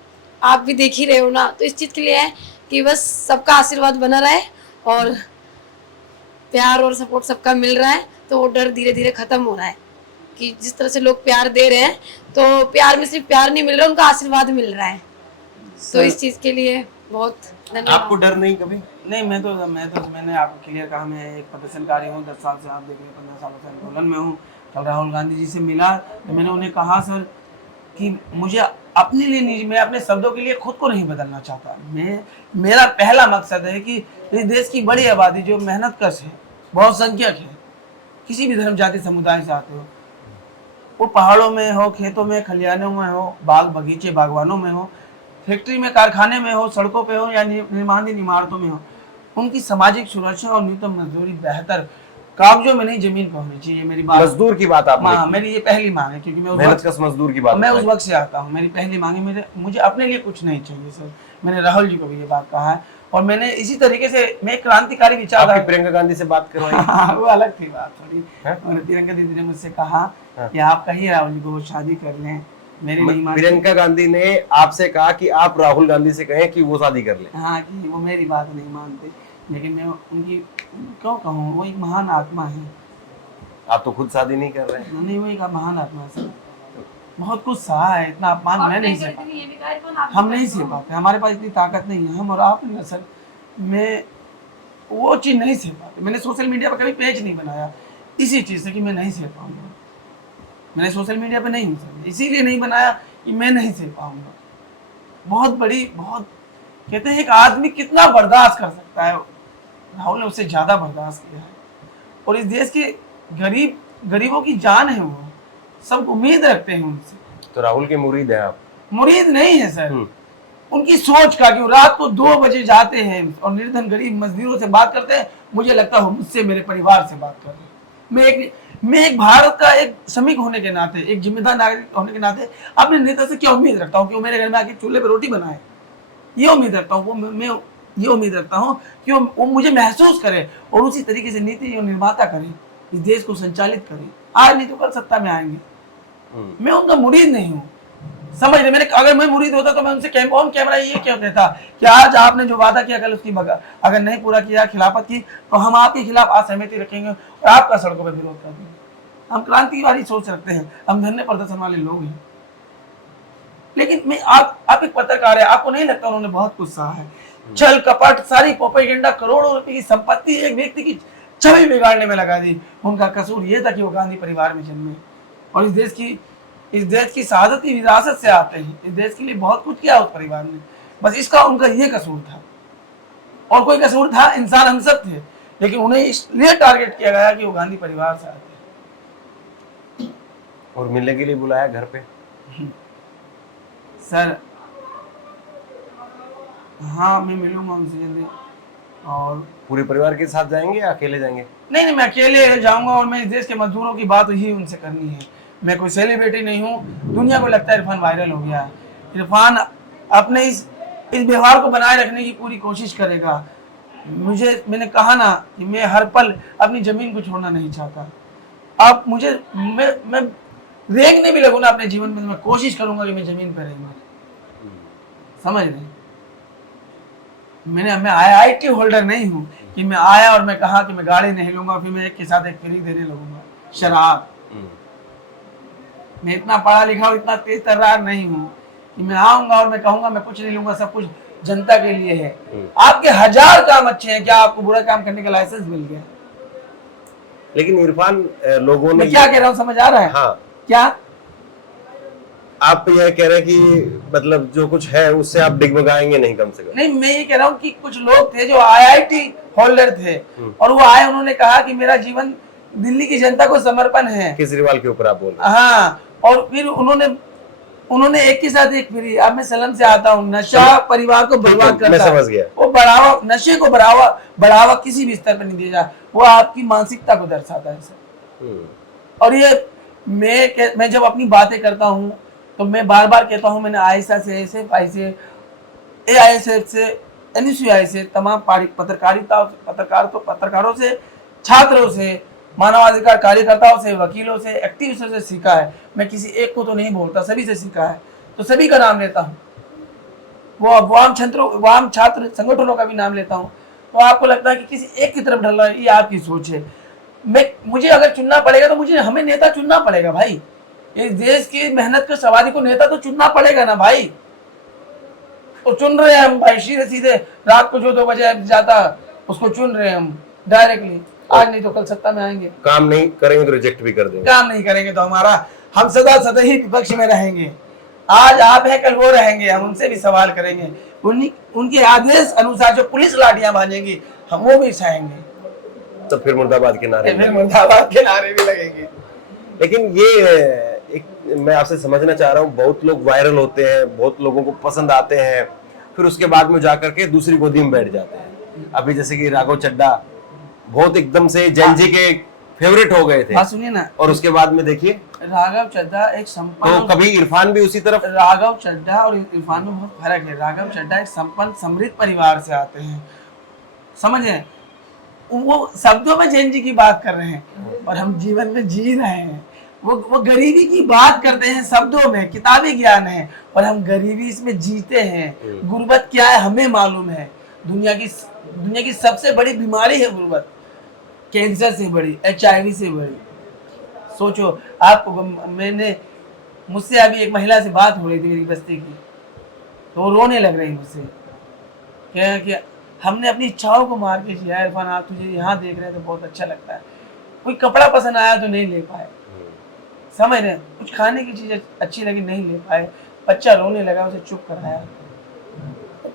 आप भी देख ही रहे हो ना। तो इस चीज के लिए है कि बस सबका आशीर्वाद बना रहे और प्यार और सपोर्ट सबका मिल रहा है, तो वो डर धीरे धीरे खत्म हो रहा है कि जिस तरह से लोग प्यार दे रहे हैं, तो प्यार में सिर्फ प्यार नहीं मिल रहा, उनका आशीर्वाद मिल रहा है। तो इस चीज के लिए बहुत धन्यवाद। आपको डर नहीं कभी? नहीं, मैंने आपको क्लियर कहा, मैं एक प्रदर्शनकारी हूँ, 10 साल से आप देख रहे हैं, 15 सालों से आंदोलन में हूँ। कल राहुल गांधी जी से मिला तो मैंने उन्हें कहा सर कि मुझे अपने लिए नहीं, मैं अपने शब्दों के लिए खुद को नहीं बदलना चाहता। मेरा पहला मकसद है कि इस देश की बड़ी आबादी जो मेहनत कश है, बहुसंख्यक है, किसी भी धर्म जाति समुदाय से आते हो, वो पहाड़ों में हो, खेतों में, खलिहानों में हो, बाग बगीचे बागवानों में हो, फैक्ट्री में, कारखाने में हो, सड़कों पे हो या निर्माणाधीन इमारतों में हो, उनकी सामाजिक सुरक्षा और न्यूनतम मजदूरी बेहतर कागजों में नहीं जमीन पर होनी चाहिए। मेरी बात, मजदूर की बात आपने की। मेरी ये पहली मांग है, क्योंकि मैं मेहनत कश मजदूर की बात मैं उस वक्त से आता हूँ। मेरी पहली मांग है, मुझे अपने लिए कुछ नहीं चाहिए सर। मैंने राहुल जी को भी ये बात कहा है और मैंने इसी तरीके से, मैं एक क्रांतिकारी विचार, आपकी प्रियंका गांधी से बात करवाई। वो अलग थी बात थोड़ी। और प्रियंका दीदी ने मुझसे कहा कि आप कहिए राहुल जी को शादी कर लें, मेरे नहीं मानते। प्रियंका गांधी ने आपसे कहा कि आप राहुल गांधी से कहें कि वो शादी कर ले। हाँ, कि वो मेरी बात नहीं मानते, लेकिन मैं उनकी क्यों कहूँ, वो एक महान आत्मा है। आप तो खुद शादी नहीं कर रहे हैं। नहीं, वो एक महान आत्मा है सर, बहुत कुछ सहा है, इतना अपमान मैं नहीं सह पाता, हम नहीं सह पाते, हमारे पास इतनी ताकत नहीं है। हम और आप ना सर, मैं वो चीज़ नहीं सह पाते। मैंने सोशल मीडिया पर कभी पेज नहीं बनाया इसी चीज़ से कि मैं नहीं सह पाऊंगा। मैंने सोशल मीडिया पे नहीं हूँ सर, इसीलिए नहीं बनाया कि मैं नहीं सह पाऊंगा। बहुत कहते हैं एक आदमी कितना बर्दाश्त कर सकता है, राहुल ने उससे ज़्यादा बर्दाश्त किया है। और इस देश के गरीबों की जान है, वो सब उम्मीद रखते हैं उनसे। तो राहुल के मुरीद हैं आप? मुरीद नहीं है सर, उनकी सोच का कि वो रात को 2 बजे जाते हैं और निर्धन गरीब मजदूरों से बात करते हैं। मुझे लगता है मुझसे, मेरे परिवार से बात कर रहे हैं। मैं एक भारत का एक श्रमिक होने के नाते, एक जिम्मेदार नागरिक होने के नाते अपने नेता से क्या उम्मीद रखता हूँ कि वो मेरे घर में आके चूल्हे पर रोटी बनाए। ये उम्मीद रखता हूँ, मैं ये उम्मीद रखता हूँ कि वो मुझे महसूस करे और उसी तरीके से नीति निर्माता करे, इस देश को संचालित करे। आज नहीं तो कल सत्ता में आएंगे। मैं उनका मुरीद नहीं हूँ, समझ रहे। मैंने अगर मैं मुरीद होता तो मैं उनसे ऑन कैमरा ये क्यों कहता कि आज आपने जो वादा किया कल उसकी अगर नहीं पूरा किया, खिलाफत की, तो हम आपके खिलाफ असहमति रखेंगे और आपका सड़कों पर विरोध कर देंगे। हम क्रांतिकारी सोच रखते हैं, हम धरने प्रदर्शन वाले लोग हैं। लेकिन मैं आप एक पत्रकार है, आपको नहीं लगता उन्होंने बहुत कुछ सहा है? छल कपट, सारी प्रोपेगेंडा, करोड़ों रुपए की संपत्ति एक व्यक्ति की छवि बिगाड़ने में लगा दी। उनका कसूर ये था कि वो गांधी परिवार में जन्मे और इस देश की शहादती विरासत से आते हैं। इस देश के लिए बहुत कुछ किया उस परिवार ने, बस इसका उनका ये कसूर था। और कोई कसूर था, इंसान हम सब थे, लेकिन उन्हें इसलिए टारगेट किया गया कि वो गांधी परिवार से आते हैं। और मिलने के लिए बुलाया घर पे? सर हाँ, मैं मिलूंगा उनसे जल्दी। और पूरे परिवार के साथ जाएंगे या अकेले जाएंगे? नहीं, मैं अकेले जाऊंगा और मैं इस देश के मजदूरों की बात ही उनसे करनी है। मैं कोई सेलिब्रिटी नहीं हूँ। दुनिया को लगता है इरफान वायरल हो गया है। इरफान अपने इस व्यवहार को बनाए रखने की पूरी कोशिश करेगा। मैंने कहा ना कि मैं हर पल अपनी जमीन को छोड़ना नहीं चाहता। अब मैं रेंगने भी लगूँ ना अपने जीवन में, मैं कोशिश करूंगा कि मैं जमीन पर रहूंगा, समझ रहे। मैं IIT होल्डर नहीं हूँ कि मैं आया और मैं कहा कि मैं गाड़ी नहीं लूंगा, फिर मैं एक के साथ एक फ्री देने लगूंगा शराब। मैं इतना पढ़ा लिखा और इतना तेज तर्रार नहीं हूँ कि मैं आऊंगा और मैं कहूंगा मैं कुछ नहीं लूंगा, सब कुछ जनता के लिए है। आपके 1000 काम अच्छे हैं, क्या आपको बुरा काम करने का लाइसेंस मिल गया? लेकिन इरफान, लोगों ने, मैं क्या कह रहा हूँ समझ आ रहा है? हाँ, क्या आप ये कह रहे हैं कि मतलब जो कुछ है उससे आप डिगमगाएंगे नहीं कम से कम? नहीं, मैं ये कह रहा हूँ कि कुछ लोग थे जो IIT होल्डर थे और वो आए, उन्होंने कहा कि मेरा जीवन दिल्ली की जनता को समर्पण है। केजरीवाल के ऊपर आप बोल रहे हैं? हाँ, और फिर उन्होंने एक के साथ एक फ्री। अब मैं सलम से आता हूँ, नशा परिवार को बर्बाद करता है। मैं समझ गया। वो नशे को बढ़ावा किसी भी स्तर पर नहीं दिया जाए, वो आपकी मानसिकता को दर्शाता है सर। और ये मैं जब अपनी बातें करता हूँ तो मैं बार बार कहता हूँ, मैंने आयशा से, SFI से, AISF से, NSUI से, तमाम पत्रकारों से, छात्रों से, मानवाधिकार कार्यकर्ताओं से, वकीलों से, एक्टिविस्टों से सीखा है। मैं किसी एक को तो नहीं बोलता, सभी से सीखा है, तो सभी का नाम लेता हूँ। वो वाम छात्र संगठनों का भी नाम लेता हूँ। तो आपको लगता है कि किसी एक की तरफ ढल रहा है, ये आपकी सोच है। मुझे अगर चुनना पड़ेगा तो हमें नेता चुनना पड़ेगा भाई। इस देश की मेहनत के सवारी को नेता तो चुनना पड़ेगा ना भाई। तो चुन रहे हैं हम भाई, सीधे रात को जो 2 बजे जाता उसको चुन रहे हैं हम डायरेक्टली। आज नहीं तो कल सत्ता में आएंगे। काम नहीं करेंगे तो रिजेक्ट भी कर देंगे। काम नहीं करेंगे तो हम सदा सदा ही विपक्ष में रहेंगे। आज आप है कल वो रहेंगे, हम उनसे भी सवाल करेंगे। उनके आदेश अनुसार जो पुलिस लाठियां भाजेंगी हम वो भी सहेंगे। तो फिर मुर्दाबाद के नारे फिर मुर्दाबाद के नारे भी लगेंगे। लेकिन ये एक मैं आपसे समझना चाह रहा हूँ, बहुत लोग वायरल होते हैं, बहुत लोगों को पसंद आते हैं, फिर उसके बाद में जाकर के दूसरी गोदी में बैठ जाते हैं। अभी जैसे कि राघव चड्ढा बहुत एकदम से जेन जी के फेवरेट हो गए थे। बात सुनिए ना, और उसके बाद में देखिए राघव चड्ढा एक संपन्न, तो कभी इरफान भी उसी तरफ। राघव चड्ढा और इरफान में बहुत फर्क है। राघव चड्ढा एक संपन्न समृद्ध परिवार से आते हैं, समझे, वो शब्दों में जैन जी की बात कर रहे हैं और हम जीवन में जी रहे हैं। वो गरीबी की बात करते हैं शब्दों में, किताबी ज्ञान है, और हम गरीबी इसमें जीते हैं। गुर्बत क्या है हमें मालूम है। दुनिया की सबसे बड़ी बीमारी है गुर्बत, कैंसर से बड़ी, HIV से बड़ी। सोचो आपको, मुझसे अभी एक महिला से बात हो रही थी मेरी बस्ती की, तो वो रोने लग रही मुझसे, क्या कि हमने अपनी इच्छाओं को मार के जिया। इरफान आप तुझे यहाँ देख रहे हैं तो बहुत अच्छा लगता है, कोई कपड़ा पसंद आया तो नहीं ले पाए, समझ रहे, कुछ खाने की चीज अच्छी लगी नहीं ले पाए, बच्चा रोने लगा, उसे चुप कराया।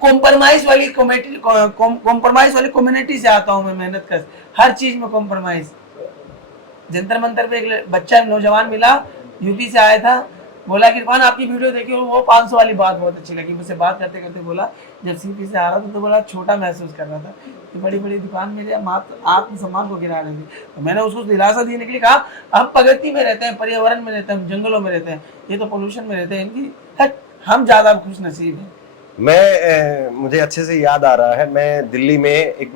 कॉम्प्रोमाइज वाली कम्युनिटी से आता हूँ मैं, मेहनत कर, हर चीज में कॉम्प्रोमाइज। जंतर मंतर पे एक बच्चा नौजवान मिला, यूपी से आया था, बोला कि इरफान आपकी वीडियो देखी और वो 500 वाली बात बहुत अच्छी लगी। मुझसे बात करते करते बोला जब सीपी से आ रहा था तो बोला छोटा महसूस कर रहा था कि बड़ी बड़ी दुकान मेरे आत्मसम्मान को गिरा रही थी। तो मैंने उसको दिलासा देने के लिए कहा, हम प्रगति में रहते हैं, पर्यावरण में रहते हैं, जंगलों में रहते हैं, ये तो पोल्यूशन में रहते हैं, इनकी हम ज्यादा खुश नसीब हैं। मुझे अच्छे से याद आ रहा है, मैं दिल्ली में एक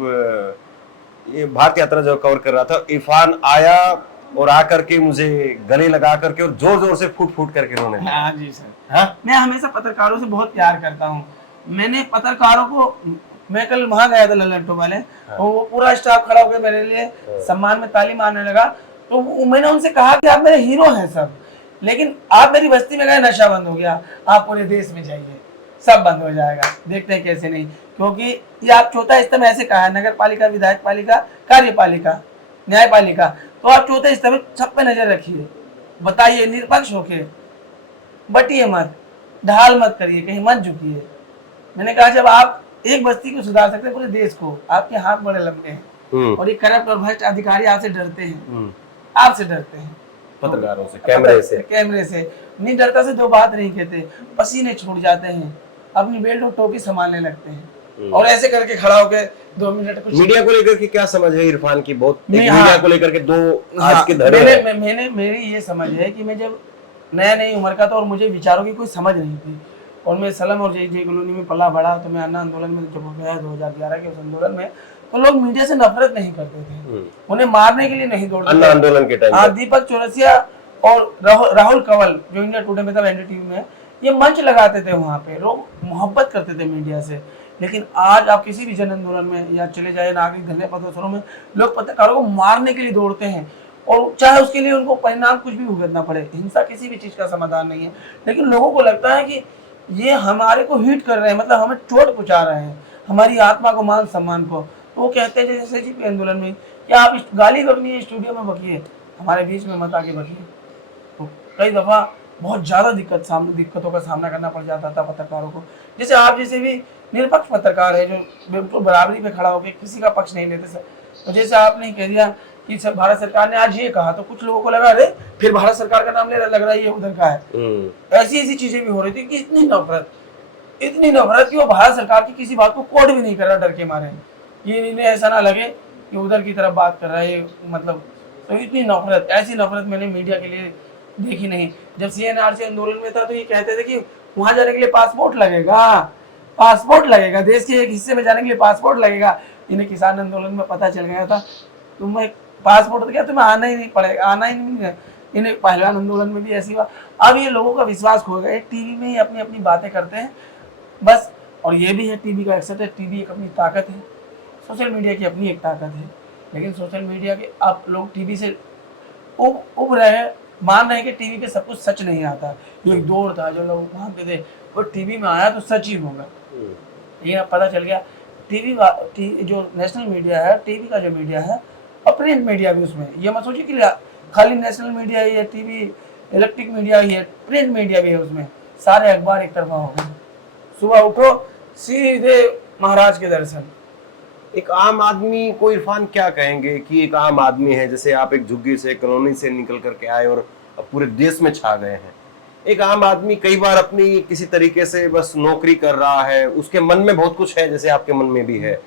ये भारत यात्रा जो कवर कर रहा था, इरफान आया और आकर के मुझे गले लगा करके और जोर जोर से फूट फूट करके रोने लगा। हाँ जी सर। हाँ, मैं हमेशा पत्रकारों से बहुत प्यार करता हूँ। मैंने पत्रकारों को, मैं कल वहां गया था लल्लटो वाले, तो वो पूरा स्टाफ खड़ा होकर मेरे लिए सम्मान में ताली मारने लगा। तो मैंने उनसे कहा कि आप मेरे हीरो हैं सब, लेकिन आप मेरी बस्ती में गए, नशा बंद हो गया, आप पूरे देश में जाइए, सब बंद हो जाएगा। देखते हैं कैसे नहीं, क्योंकि ये आप चौथा स्तंभ ऐसे कहा है, नगर पालिका, विधायक पालिका, कार्यपालिका, न्यायपालिका, तो आप चौथे स्तंभ सब पे नजर रखिए, बताइए, निष्पक्ष होके, बटिए मत, ढाल मत करिए, कहीं मत झुकिए। मैंने कहा जब आप एक बस्ती को सुधार सकते हैं पूरे देश को, आपके हाथ बड़े लंबे हैं, और ये करप्ट और भ्रष्ट अधिकारी आपसे डरते हैं, आपसे डरते हैं, पत्रकारों से, कैमरे से नहीं डरता से दो बात नहीं कहते, पसीने छूट जाते हैं, अपनी बेल्ट और टोपी संभालने लगते हैं, और ऐसे करके खड़ा होकर 2 मिनट कुछ। मीडिया को लेकर के क्या समझ है इरफान की? बहुत मीडिया को लेकर के दो आज के धड़े मैंने मेरी ये समझ है कि मैं जब नई उम्र का था और मुझे विचारों की कोई समझ नहीं थी, और मैं सलम और जे कॉलोनी में पला बढ़ा, तो मैं अन्ना आंदोलन में जब हो गया 2011 के उस आंदोलन में, तो लोग मीडिया से नफरत नहीं करते थे, उन्हें मारने के लिए नहीं दौड़ते। अन्ना आंदोलन के टाइम दीपक चौरसिया और राहुल कंवल जो इंडिया टुडे में था, एनडीटीवी में, ये मंच लगाते थे, वहाँ पे लोग मोहब्बत करते थे मीडिया से। लेकिन आज आप किसी भी जन आंदोलन में या चले जाए नागरिक धरने प्रदर्शनों में, लोग पत्रकारों को मारने के लिए दौड़ते हैं, और चाहे उसके लिए उनको परिणाम कुछ भी भुगतना पड़े। हिंसा किसी भी चीज का समाधान नहीं है, लेकिन लोगों को लगता है कि ये हमारे को हिट कर रहे हैं, मतलब हमें चोट पहुंचा रहे हैं, हमारी आत्मा को, मान सम्मान को। तो वो कहते हैं जैसे CCP आंदोलन में कि आप गाली बकनी है, स्टूडियो में बकिए, हमारे बीच में मत आके बकिए। तो कई दफा बहुत ज्यादा दिक्कतों का सामना करना पड़ जाता था पत्रकारों को। जैसे आप जैसे भी निरपक्ष पत्रकार है, जो बिल्कुल बराबरी पे खड़ा होकर किसी का पक्ष नहीं लेते सर, तो जैसे आपने कह दिया कि सब भारत सरकार ने आज ये कहा, तो कुछ लोगों को लगा अरे फिर भारत सरकार का नाम ले लग रहा है, ये उधर का है। ऐसी चीजें भी हो रही थी कि इतनी नफरत कि वो भारत सरकार की किसी बात को कोट भी नहीं कर रहा डर के मारे, ये इन्हें ऐसा ना लगे कि उधर की तरफ बात कर रहा है, मतलब तो इतनी नफरत, ऐसी नफरत मैंने मीडिया के लिए देखी नहीं। जब CNRC आंदोलन में था तो ये कहते थे कि वहां जाने के लिए पासपोर्ट लगेगा, देश के एक हिस्से में जाने के लिए पासपोर्ट लगेगा। इन्हें किसान आंदोलन में पता चल गया था, तुम्हें पासपोर्ट तो क्या, तुम्हें आना ही नहीं पड़ेगा, आना ही नहीं है। इन्हें पहलवान आंदोलन में भी ऐसी बात। अब ये लोगों का विश्वास खो गया, टीवी में ही अपनी अपनी बातें करते हैं बस। और ये भी है टीवी का एक्सेट है, टीवी एक अपनी ताकत है, सोशल मीडिया की अपनी एक ताकत है। लेकिन सोशल मीडिया के आप लोग टीवी से उब रहे हैं, मान रहे हैं कि टीवी पे सब कुछ सच नहीं आता। ये एक दौर था जो लोग मानते थे वो टीवी में आया तो सच ही होगा, ये पता चल गया। टीवी जो नेशनल मीडिया है, टीवी का जो मीडिया है, अब और प्रिंट मीडिया भी उसमें, ये मत सोचिए कि खाली नेशनल मीडिया ही है, टीवी इलेक्ट्रिक मीडिया ही है, प्रिंट मीडिया भी है उसमें, सारे अखबार एक तरफा हो गए। सुबह उठो सीधे महाराज के दर्शन। एक आम आदमी को इरफान क्या कहेंगे कि एक आम आदमी है, जैसे आप एक झुग्गी से कॉलोनी से निकल करके आए और अब पूरे देश में छा गए हैं। एक आम आदमी कई बार अपनी किसी तरीके से बस नौकरी कर रहा है, उसके मन में बहुत कुछ है जैसे आपके मन में भी है,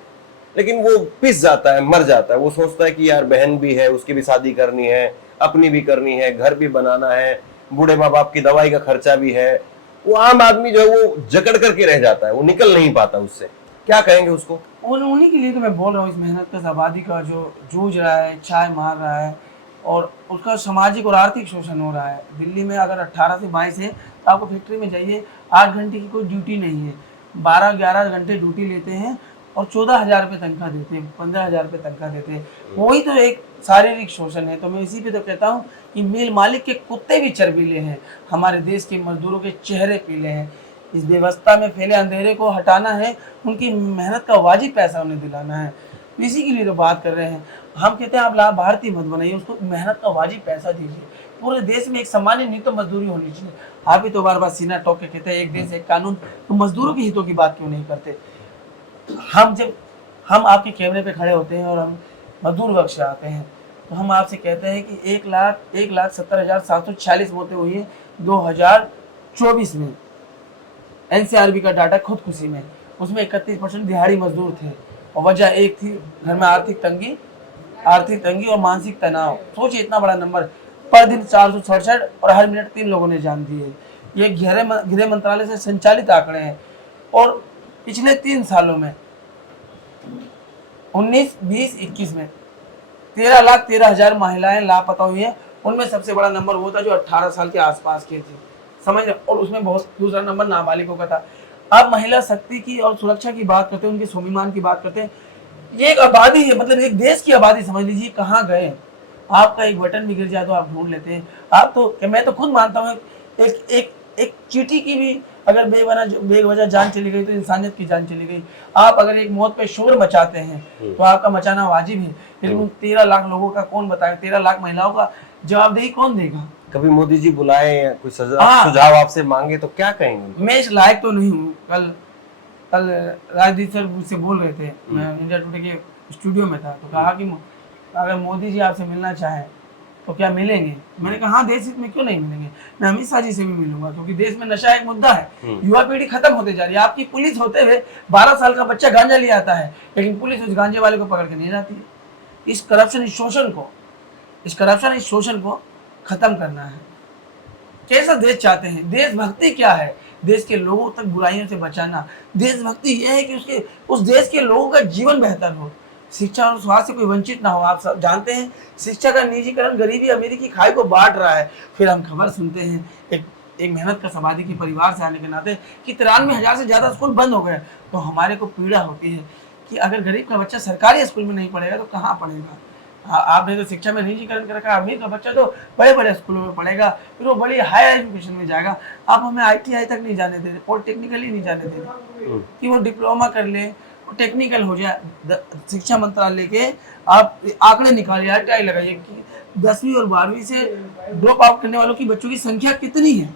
लेकिन वो पिस जाता है, मर जाता है। वो सोचता है कि यार बहन भी है, उसकी भी शादी करनी है, अपनी भी करनी है, घर भी बनाना है, बूढ़े माँ बाप की दवाई का खर्चा भी है। वो आम आदमी जो है वो जकड़ करके रह जाता है, वो निकल नहीं पाता उससे। क्या कहेंगे उसको? उन्हीं के लिए तो मैं बोल रहा हूँ, इस मेहनत का आबादी का जो जूझ रहा है, चाय मार रहा है और उसका सामाजिक और आर्थिक शोषण हो रहा है। दिल्ली में अगर 18 से 22 है तो आपको फैक्ट्री में जाइए, 8 घंटे की कोई ड्यूटी नहीं है, 12-11 घंटे ड्यूटी लेते हैं और 14,000 रुपये तनख्वाह देते हैं, 15,000 रुपये तनख्वाह देते हैं। वही तो एक शारीरिक शोषण है। तो मैं इसी पे तो कहता हूँ कि मिल मालिक के कुत्ते भी चरबीले हैं, हमारे देश के मजदूरों के चेहरे पीले हैं। इस व्यवस्था में फैले अंधेरे को हटाना है, उनकी मेहनत का वाजिब पैसा उन्हें दिलाना है। इसी के लिए तो बात कर रहे हैं। हम कहते हैं आप लाभार्थी मत बनाइए, उसको मेहनत का वाजिब पैसा दीजिए। पूरे देश में एक सामान्य न्यूनतम मजदूरी होनी चाहिए। आप ही तो बार बार सीना ठोक के कहते हैं एक देश एक कानून, तो मजदूरों के हितों की बात क्यों नहीं करते? हम आपके कैमरे पे खड़े होते हैं और हम मजदूर वर्ग से आते हैं, तो हम आपसे कहते हैं कि 1,70,746 मौतें हुई हैं 2024 में। एनसीआरबी का डाटा खुदकुशी में, उसमें 31% दिहाड़ी मजदूर थे और वजह एक थी घर में आर्थिक तंगी और मानसिक तनाव। सोचिए इतना बड़ा नंबर, पर दिन 467 और हर मिनट 3 लोगों ने जान दी है। ये गृह मंत्रालय से संचालित आंकड़े हैं। और पिछले 3 सालों में 19, 20, 21 में 13,13,000 महिलाएं लापता हुई हैं। उनमें सबसे बड़ा नंबर वो था जो 18 साल के आसपास की थी, समझ रहे? और उसमें बहुत दूसरा नंबर नाबालिगों का था। आप महिला शक्ति की और सुरक्षा की बात करते हैं, उनके स्वाभिमान की बात करते हैं। ये एक आबादी है, मतलब एक देश की आबादी समझ लीजिए कहाँ गए। आपका एक बटन भी गिर जाए तो आप ढूंढ लेते हैं। आप तो मैं तो खुद मानता हूँ एक चींटी की भी अगर बेवजह जान चली गई तो इंसानियत की जान चली गई। आप अगर एक मौत पे शोर मचाते हैं तो आपका मचाना वाजिब है, लेकिन 13 लाख लोगों का कौन बताएगा, 13 लाख महिलाओं का जवाबदेही कौन देगा? कभी मोदी जी बुलाए या कोई सुझाव आपसे मांगे तो क्या कहेंगे? मैं इस लायक तो नहीं हूँ। कल राजदीप सर मुझसे बोल रहे थे, मैं इंडिया टुडे के स्टूडियो में था, तो कहा कि अगर मोदी जी आपसे मिलना चाहें तो क्या मिलेंगे? मैंने कहा हाँ, देश हित में क्यों नहीं मिलेंगे, मैं अमित शाह जी से भी मिलूंगा, क्योंकि देश में नशा एक मुद्दा है। युवा पीढ़ी खत्म होते जा रही है। आपकी पुलिस होते हुए 12 साल का बच्चा गांजा ले आता है, लेकिन पुलिस उस गांजे वाले को पकड़ के नहीं जाती है। इस करप्शन, इस शोषण को खत्म करना है। कैसा देश चाहते हैं? देशभक्ति क्या है? देश के लोगों तक बुराइयों से बचाना। देशभक्ति यह है कि उस देश के लोगों का जीवन बेहतर हो, शिक्षा और स्वास्थ्य से कोई वंचित ना हो। आप सब जानते हैं शिक्षा का निजीकरण गरीबी अमीरी की खाई को बांट रहा है। फिर हम खबर सुनते हैं एक मेहनत का आबादी के परिवार से आने के नाते कि 93,000 से ज़्यादा स्कूल बंद हो गए। तो हमारे को पीड़ा होती है कि अगर गरीब का बच्चा सरकारी स्कूल में नहीं पढ़ेगा तो कहाँ पढ़ेगा? आपने तो शिक्षा में निजीकरण कर रखा है, अमीर का बच्चा तो बड़े बड़े स्कूलों में पढ़ेगा, फिर वो बड़ी हायर एजुकेशन में जाएगा। आप हमें ITI तक नहीं जाने दे रहे, पॉलिटेक्निकल ही नहीं जाने दे रहे कि वो डिप्लोमा कर ले, वो टेक्निकल हो जाए। शिक्षा मंत्रालय के आप आंकड़े निकालिए, ITI लगाइए कि 10वीं और 12वीं से ड्रॉप आउट करने वालों की बच्चों की संख्या कितनी है।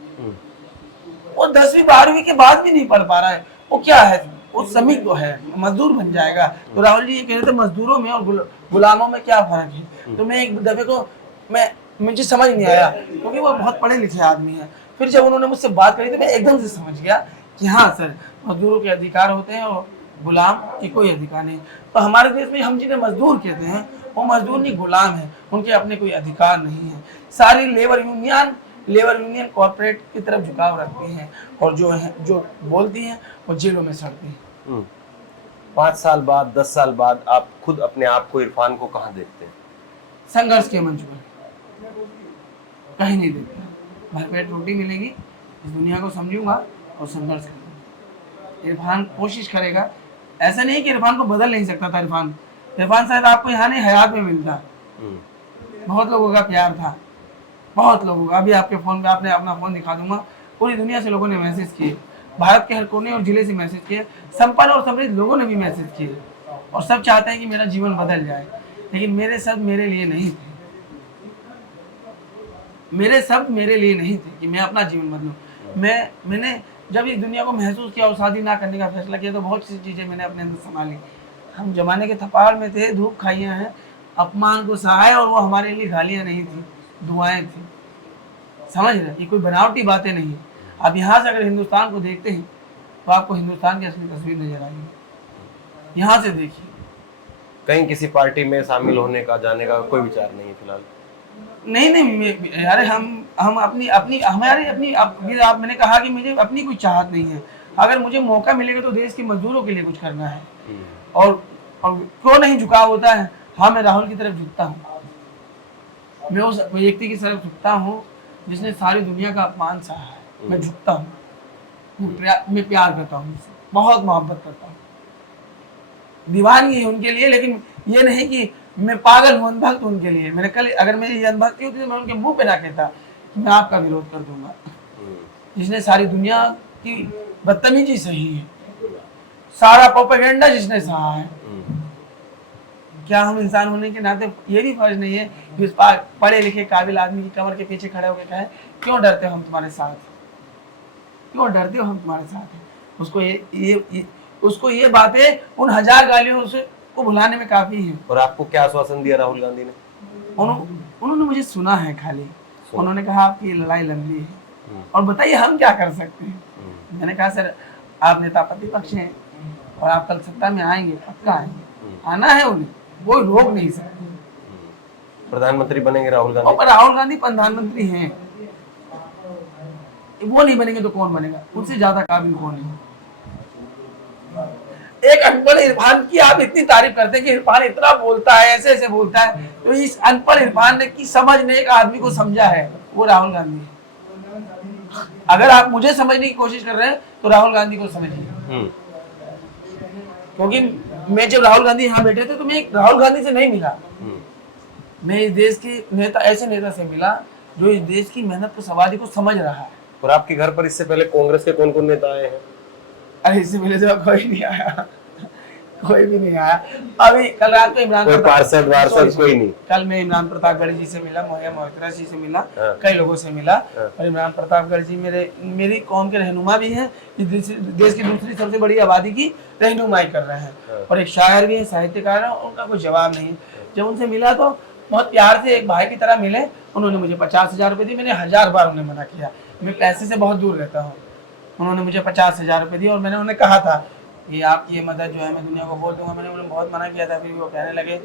वो 10वीं 12वीं के बाद भी नहीं पढ़ पा रहा है। वो क्या है? वो श्रमिक तो है, मजदूर बन जाएगा। तो राहुल जी ये कह रहे थे मजदूरों में और गुलामों में क्या फर्क है? तो मैं एक दफे को मुझे समझ नहीं आया, क्योंकि वो बहुत पढ़े लिखे आदमी है। फिर जब उन्होंने मुझसे बात करी तो मैं एकदम से समझ गया कि हाँ सर, मजदूरों के अधिकार होते हैं और गुलाम के कोई अधिकार नहीं। तो हमारे देश में हम जिन्हें मजदूर कहते हैं वो मजदूर नहीं, गुलाम है, उनके अपने कोई अधिकार नहीं है। सारी लेबर यूनियन कॉर्पोरेट की तरफ झुकाव रखती हैं और जो बोलती हैं वो जेलों में सड़ती हैं। 5 साल बाद, 10 साल बाद आप खुद अपने आप को, इरफान को कहाँ देखते हैं? संघर्ष के मंच पर, कहीं नहीं देखता। भरपेट रोटी मिलेगी, इस दुनिया को समझूंगा और संघर्ष करूंगा। इरफान कोशिश करेगा। ऐसा नहीं कि इरफान को बदल नहीं सकता था। इरफान शायद आपको यहाँ नहीं, हयात में मिलता। बहुत लोगों का प्यार था, बहुत लोगों का। अभी आपके फोन पे, आपने अपना फोन दिखा दूंगा, पूरी दुनिया से लोगों ने मैसेज किए, भारत के हर कोने और जिले से मैसेज किए, संपन्न और समृद्ध लोगों ने भी मैसेज किए और सब चाहते हैं कि मेरा जीवन बदल जाए। लेकिन मेरे शब्द मेरे लिए नहीं थे। मेरे शब्द मेरे लिए नहीं थे कि मैं अपना जीवन बदलूं। मैंने जब इस दुनिया को महसूस किया और शादी ना करने का फैसला किया तो बहुत सी चीज़ें मैंने अपने अंदर संभाली। हम जमाने के थपाड़ में थे, धूप खाइयाँ हैं, अपमान को सहाय, और वो हमारे लिए गालियाँ नहीं थी, दुआएं थी। समझ रहे, ये कोई बनावटी बातें नहीं है। आप यहाँ से अगर हिंदुस्तान को देखते हैं तो आपको हिंदुस्तान की असली तस्वीर नजर आएगी। यहाँ से देखिए। कहीं किसी पार्टी में शामिल होने का, जाने का कोई विचार नहीं है फिलहाल? नहीं, अरे हम अपनी हमारी अपनी आप मैंने कहा कि मुझे अपनी कोई चाहत नहीं है। अगर मुझे मौका मिलेगा तो देश के मजदूरों के लिए कुछ करना है, और क्यों नहीं झुकाव होता है। हाँ, मैं राहुल की तरफ झुकता हूँ, मैं उस व्यक्ति की तरफ झुकता हूँ जिसने सारी दुनिया का अपमान सहा है। मैं झुकता हूँ, मैं प्यार करता हूँ, बहुत मोहब्बत करता हूँ, दीवानगी है उनके लिए। लेकिन ये नहीं कि मैं पागल हूँ, अंधभक्त उनके लिए। मैंने कल, अगर मेरी अंधभक्ति होती तो मैं उनके मुंह पे ना कहता कि मैं आपका विरोध कर दूंगा। जिसने सारी दुनिया की बदतमीजी सही है, सारा प्रोपेगेंडा जिसने सहा है, क्या हम इंसान होने के नाते ये भी फर्ज नहीं है कि उस पढ़े लिखे काबिल आदमी की कमर के पीछे खड़े होकर कहें क्यों डरते हो हम तुम्हारे साथ, क्यों डरते हो हम तुम्हारे साथ हैं। उसको ये बातें उन 1000 गालियों से को भुलाने में काफी है। और आपको क्या आश्वासन दिया राहुल गांधी ने? उन्होंने मुझे सुना है खाली। उन्होंने कहा आपकी ये लड़ाई लंबी है और बताइए हम क्या कर सकते हैं। मैंने कहा सर, आप नेता प्रतिपक्ष हैं और आप कल सत्ता में आएंगे, पक्का आएंगे, आना है उन्हें, कोई रोक नहीं सकते। प्रधानमंत्री बनेंगे राहुल गांधी? और राहुल गांधी प्रधानमंत्री हैं, वो नहीं बनेंगे तो कौन बनेगा? उनसे ज्यादा काबिल कौन है? एक अनपढ़ इरफान की आप इतनी तारीफ करते हैं कि इरफान इतना बोलता है, ऐसे ऐसे बोलता है, तो इस अनपढ़ इरफान ने की समझ ने एक आदमी को समझा है, वो राहुल गांधी है। अगर आप मुझे समझने की कोशिश कर रहे हैं तो राहुल गांधी को समझिए। क्योंकि मैं जब राहुल गांधी यहाँ बैठे थे तो मैं राहुल गांधी से नहीं मिला, मैं इस देश के नेता, ऐसे नेता से मिला जो इस देश की मेहनत को, सवारी को समझ रहा है। और आपके घर पर इससे पहले कांग्रेस के कौन कौन नेता आए हैं? अरे इससे पहले तो कोई नहीं आया, कोई भी नहीं आया। अभी कल रात को इमरान पार्षद कोई नहीं। कल मैं इमरान प्रतापगढ़ जी से मिला, मोहतरा जी से मिला, कई लोगों से मिला। और इमरान प्रतापगढ़ जी मेरी कौम के रहनुमा भी हैं, देश की दूसरी सबसे बड़ी आबादी की रहनुमाई कर रहे हैं, और एक शायर भी है, साहित्यकार है। उनका कोई जवाब नहीं। जब उनसे मिला तो बहुत प्यार से एक भाई की तरह मिले। उन्होंने मुझे 50,000 रुपये दिए। मैंने 1000 बार उन्हें मना किया, मैं पैसे से बहुत दूर रहता हूँ। उन्होंने मुझे 50,000 रुपये दिए और मैंने उन्हें कहा था कि आपकी ये मदद जो है मैं दुनिया को बोल दूंगा। मैंने उन्हें बहुत मना किया था, फिर वो कहने लगे।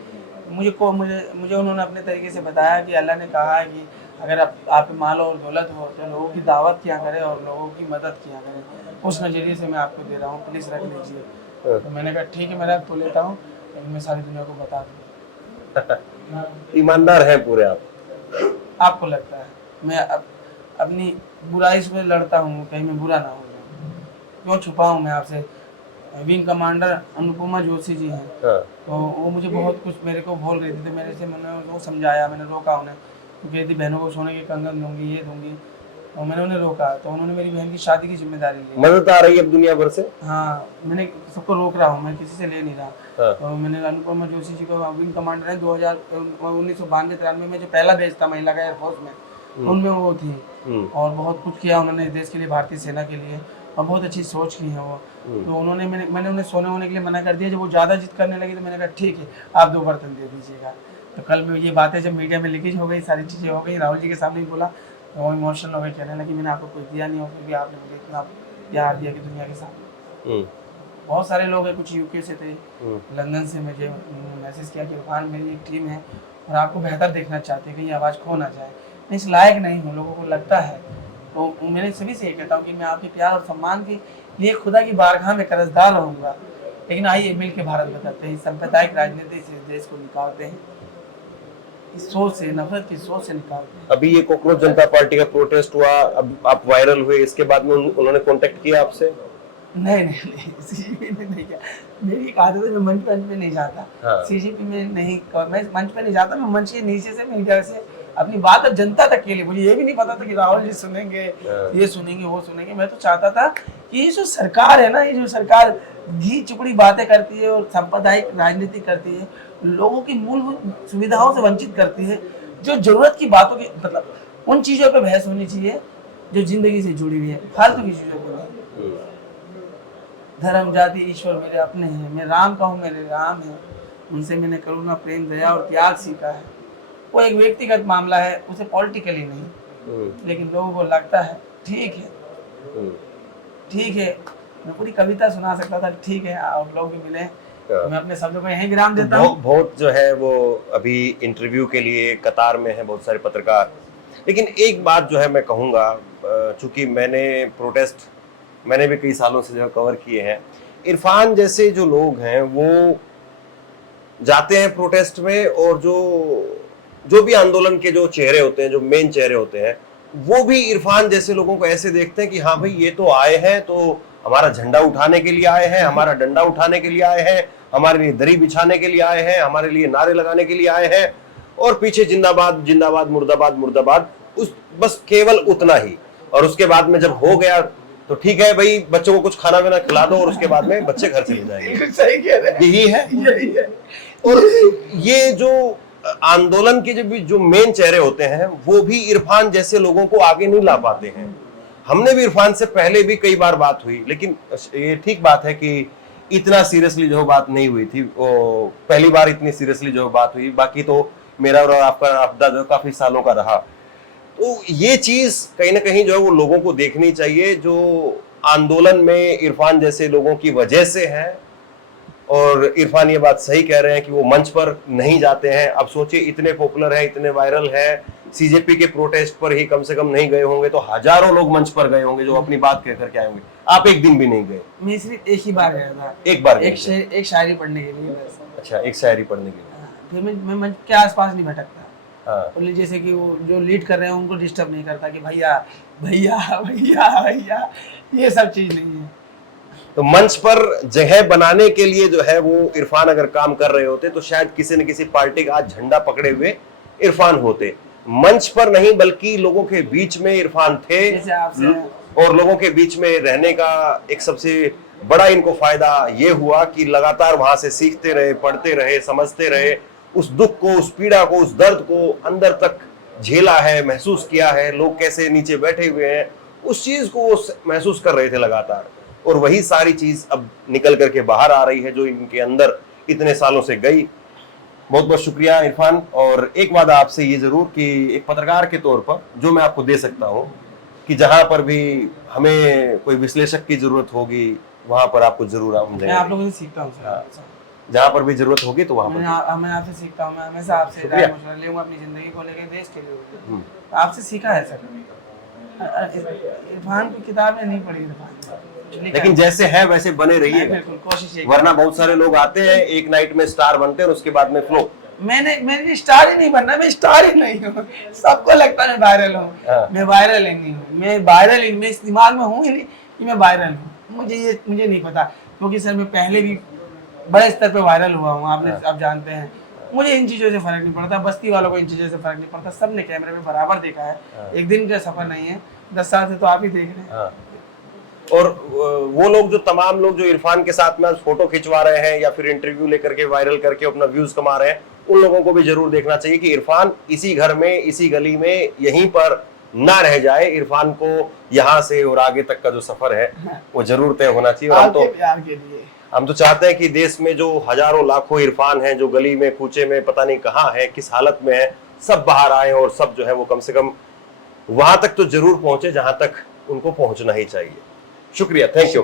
मुझे उन्होंने अपने तरीके से बताया कि अल्लाह ने कहा है कि अगर आप माल और दौलत हो तो लोगों की दावत किया करें और लोगों की मदद किया करें। उस नज़रिए से मैं आपको दे रहा हूँ, प्लीज़ रख लीजिए। तो मैंने कहा ठीक है, मैं रख तो लेता हूँ, लेकिन मैं सारी दुनिया को बता दूँ। ईमानदार है पूरे आप? आपको लगता है मैं अपनी बुराई से लड़ता हूँ, कहीं मैं बुरा ना हो जाऊँ, क्यों छुपाऊँ मैं आपसे। विंग कमांडर अनुपमा जोशी जी हैं, तो वो मुझे बहुत कुछ मेरे को बोल रही थी, तो मेरे से मैंने वो समझाया, मैंने रोका उन्हें। तो कहती बहनों को सोने के कंगन दूंगी, ये दूंगी, और मैंने उन्हें रोका। तो उन्होंने मेरी बहन की शादी की जिम्मेदारी ली। मदद आ रही है अब दुनिया भर से? हाँ, मैंने सबको रोक रहा हूँ, मैं किसी से ले नहीं रहा। तो मैंने अनुपमा जोशी जी को, विंग कमांडर है, 1992-93 में जो पहला बैच था महिला का एयरफोर्स में, उनमें वो थी, और बहुत कुछ किया उन्होंने देश के लिए, भारतीय सेना के लिए, और बहुत अच्छी सोच की है वो। तो मैंने उन्हें सोने होने के लिए मना कर दिया। जब वो ज़्यादा जिद करने लगी तो मैंने कहा ठीक है, आप 2 बर्तन दे दीजिएगा। तो कल में ये बातें जब मीडिया में लीकेज हो गई, सारी चीज़ें हो गई, राहुल जी के सामने ही बोला, तो वो इमोशनल हो गई, कहने लगी मैंने आपको कुछ दिया नहीं हो, फिर भी आपने मुझे इतना प्यार दिया कि दुनिया के सामने। बहुत सारे लोग हैं, कुछ यूके से थे, लंदन से मुझे मैसेज किया कि इरफान मेरी एक टीम है और आपको बेहतर देखना चाहते हैं, कहीं आवाज़ खो ना जाए, मैं इस लायक नहीं हूँ, लोगों को लगता है। तो मैंने सभी से ये कहता हूँ कि मैं आपके प्यार और सम्मान के लिए खुदा की बारगाह में कर्जदार रहूँगा, लेकिन आइए मिल के भारत बदलते हैं, सांप्रदायिक राजनीति से देश को निकालते हैं, इस सोच से, नफरत की सोच से निकालते हैं। अभी ये कॉकरोच जनता पार्टी का प्रोटेस्ट हुआ, अब आप वायरल हुए, इसके बाद में उन्होंने कांटेक्ट किया आपसे? नहीं, सीजीपी में नहीं किया। मेरी एक आदत है, मैं मंच पे नहीं जाता। सीजीपी में नहीं, मैं मंच पे नहीं जाता, मैं मंच के नीचे से मीडिया से अपनी बात अब जनता तक के लिए बोली। ये भी नहीं पता था कि राहुल जी सुनेंगे, ये सुनेंगे, वो सुनेंगे। मैं तो चाहता था कि ये जो सरकार है ना, ये जो सरकार घी चुपड़ी बातें करती है और सांप्रदायिक राजनीति करती है, लोगों की मूलभूत सुविधाओं से वंचित करती है, जो जरूरत की बातों की मतलब उन चीजों पे बहस होनी चाहिए जो जिंदगी से जुड़ी हुई है, फालतू की चीजों पर नहीं। धर्म जाति ईश्वर मेरे अपने हैं, मैं राम का हूँ, मेरे राम है, उनसे मैंने करुणा प्रेम दया और त्याग सीखा है। वो एक व्यक्तिगत मामला है, उसे पॉलिटिकली नहीं, लेकिन लोगों को लगता है ठीक है, ठीक है। मैं पूरी कविता सुना सकता था, ठीक है, आप लोग भी मिले, मैं अपने शब्दों को यहीं विराम देता हूँ। बहुत जो है वो अभी इंटरव्यू के लिए कतार में है बहुत सारे पत्रकार। लेकिन एक बात जो है मैं कहूँगा, चूंकि मैंने भी कई सालों से जो कवर किए हैं, इरफान जैसे जो लोग हैं वो जाते हैं प्रोटेस्ट में, और जो भी आंदोलन के जो चेहरे होते हैं, जो मेन चेहरे होते हैं, वो भी इरफान जैसे लोगों को ऐसे देखते हैं कि हाँ भाई ये तो आए हैं तो हमारा झंडा उठाने के लिए आए हैं, हमारा डंडा उठाने के लिए आए हैं, हमारे लिए दरी बिछाने के लिए आए हैं, हमारे लिए नारे लगाने के लिए आए हैं, और पीछे जिंदाबाद जिंदाबाद मुर्दाबाद मुर्दाबाद, उस बस केवल उतना ही। और उसके बाद में जब हो गया तो ठीक है भाई, बच्चों को कुछ खाना वाना खिला दो और उसके बाद में बच्चे घर चले जाएंगे। सही कह रहे हैं, यही है। और ये जो आंदोलन के जो मेन चेहरे होते हैं वो भी इरफान जैसे लोगों को आगे नहीं ला पाते हैं। हमने भी इरफान से पहले भी कई बार बात हुई, लेकिन ये ठीक बात है कि इतना सीरियसली जो बात नहीं हुई थी, वो पहली बार इतनी सीरियसली जो बात हुई। बाकी तो मेरा और आपका आपदा जो काफी सालों का रहा। तो ये चीज कहीं ना कहीं जो है वो लोगों को देखनी चाहिए, जो आंदोलन में इरफान जैसे लोगों की वजह से है। और इरफान ये बात सही कह रहे हैं कि वो मंच पर नहीं जाते हैं। अब सोचिए, इतने पॉपुलर है, इतने वायरल है, सीजेपी के प्रोटेस्ट पर ही कम से कम नहीं गए होंगे तो हजारों लोग मंच पर गए होंगे जो अपनी बात कह करके आए होंगे। आप एक दिन भी नहीं गए? मैं सिर्फ एक ही बार गया था, एक बार एक शायरी पढ़ने के लिए बस। अच्छा, एक शायरी पढ़ने के लिए। फिर मैं मंच के आसपास नहीं भटकता। हाँ। जैसे कि वो जो लीड कर रहे हैं उनको डिस्टर्ब नहीं करता कि भैया भैया भैया भैया, ये सब चीज नहीं है। तो मंच पर जगह बनाने के लिए जो है वो इरफान अगर काम कर रहे होते तो शायद किसी न किसी पार्टी का आज झंडा पकड़े हुए इरफान होते। मंच पर नहीं बल्कि लोगों के बीच में इरफान थे, और लोगों के बीच में रहने का एक सबसे बड़ा इनको फायदा ये हुआ कि लगातार वहां से सीखते रहे, पढ़ते रहे, समझते रहे, उस दुख को, उस पीड़ा को, उस दर्द को अंदर तक झेला है, महसूस किया है। लोग कैसे नीचे बैठे हुए हैं उस चीज को वो महसूस कर रहे थे लगातार, और वही सारी चीज अब निकल करके बाहर आ रही है जो इनके अंदर इतने सालों से गई। बहुत बहुत शुक्रिया इरफान। और एक वादा आपसे ये जरूर कि एक पत्रकार के तौर पर जो मैं आपको दे सकता हूँ कि जहां पर भी हमें कोई विश्लेषक की जरूरत होगी वहां पर आपको जरूर हम मैं आप लोगों से सीखता हूँ सर। जहाँ पर भी जरूरत होगी तो वहां पर मैं आपसे सीखता हूँ। मैं हमेशा आपसे राय मशवरा लूंगा अपनी जिंदगी को लेकर, देश के लिए। आपसे सीखा है सर। इरफान की किताबें नहीं पढ़ी इरफान, लेकिन जैसे है वैसे बने रहिएगा, बिल्कुल कोशिश। वरना बहुत सारे लोग आते हैं एक नाइट में स्टार बनते हैं और उसके बाद में फ्लो। मैंने स्टार ही नहीं बनना, मैं स्टार ही नहीं हूँ। सबको लगता है मैं वायरल हूँ, मैं वायरल ही नहीं हूँ। मैं वायरल ही, मैं इस दिमाग में हूँ ही नहीं कि मैं वायरल हूँ। मुझे नहीं पता, क्योंकि सर मैं पहले भी बड़े स्तर पे वायरल हुआ हूँ, आप जानते हैं। मुझे इन चीजों से फर्क नहीं पड़ता, बस्ती वालों को इन चीजों से फर्क नहीं पड़ता। सबने कैमरे में बराबर देखा है, एक दिन का सफर नहीं है, 10 साल से तो आप ही देख रहे हैं। और वो लोग जो तमाम लोग जो इरफान के साथ में फोटो खिंचवा रहे हैं या फिर इंटरव्यू लेकर के वायरल करके अपना व्यूज कमा रहे हैं, उन लोगों को भी जरूर देखना चाहिए कि इरफान इसी घर में, इसी गली में, यहीं पर ना रह जाए। इरफान को यहाँ से और आगे तक का जो सफर है वो जरूर तय होना चाहिए। और हम तो चाहते हैं कि देश में जो हजारों लाखों इरफान हैं जो गली में कूचे में पता नहीं कहाँ है, किस हालत में है, सब बाहर आए और सब जो है वो कम से कम वहां तक तो जरूर पहुंचे जहां तक उनको पहुंचना ही चाहिए। शुक्रिया, थैंक यू।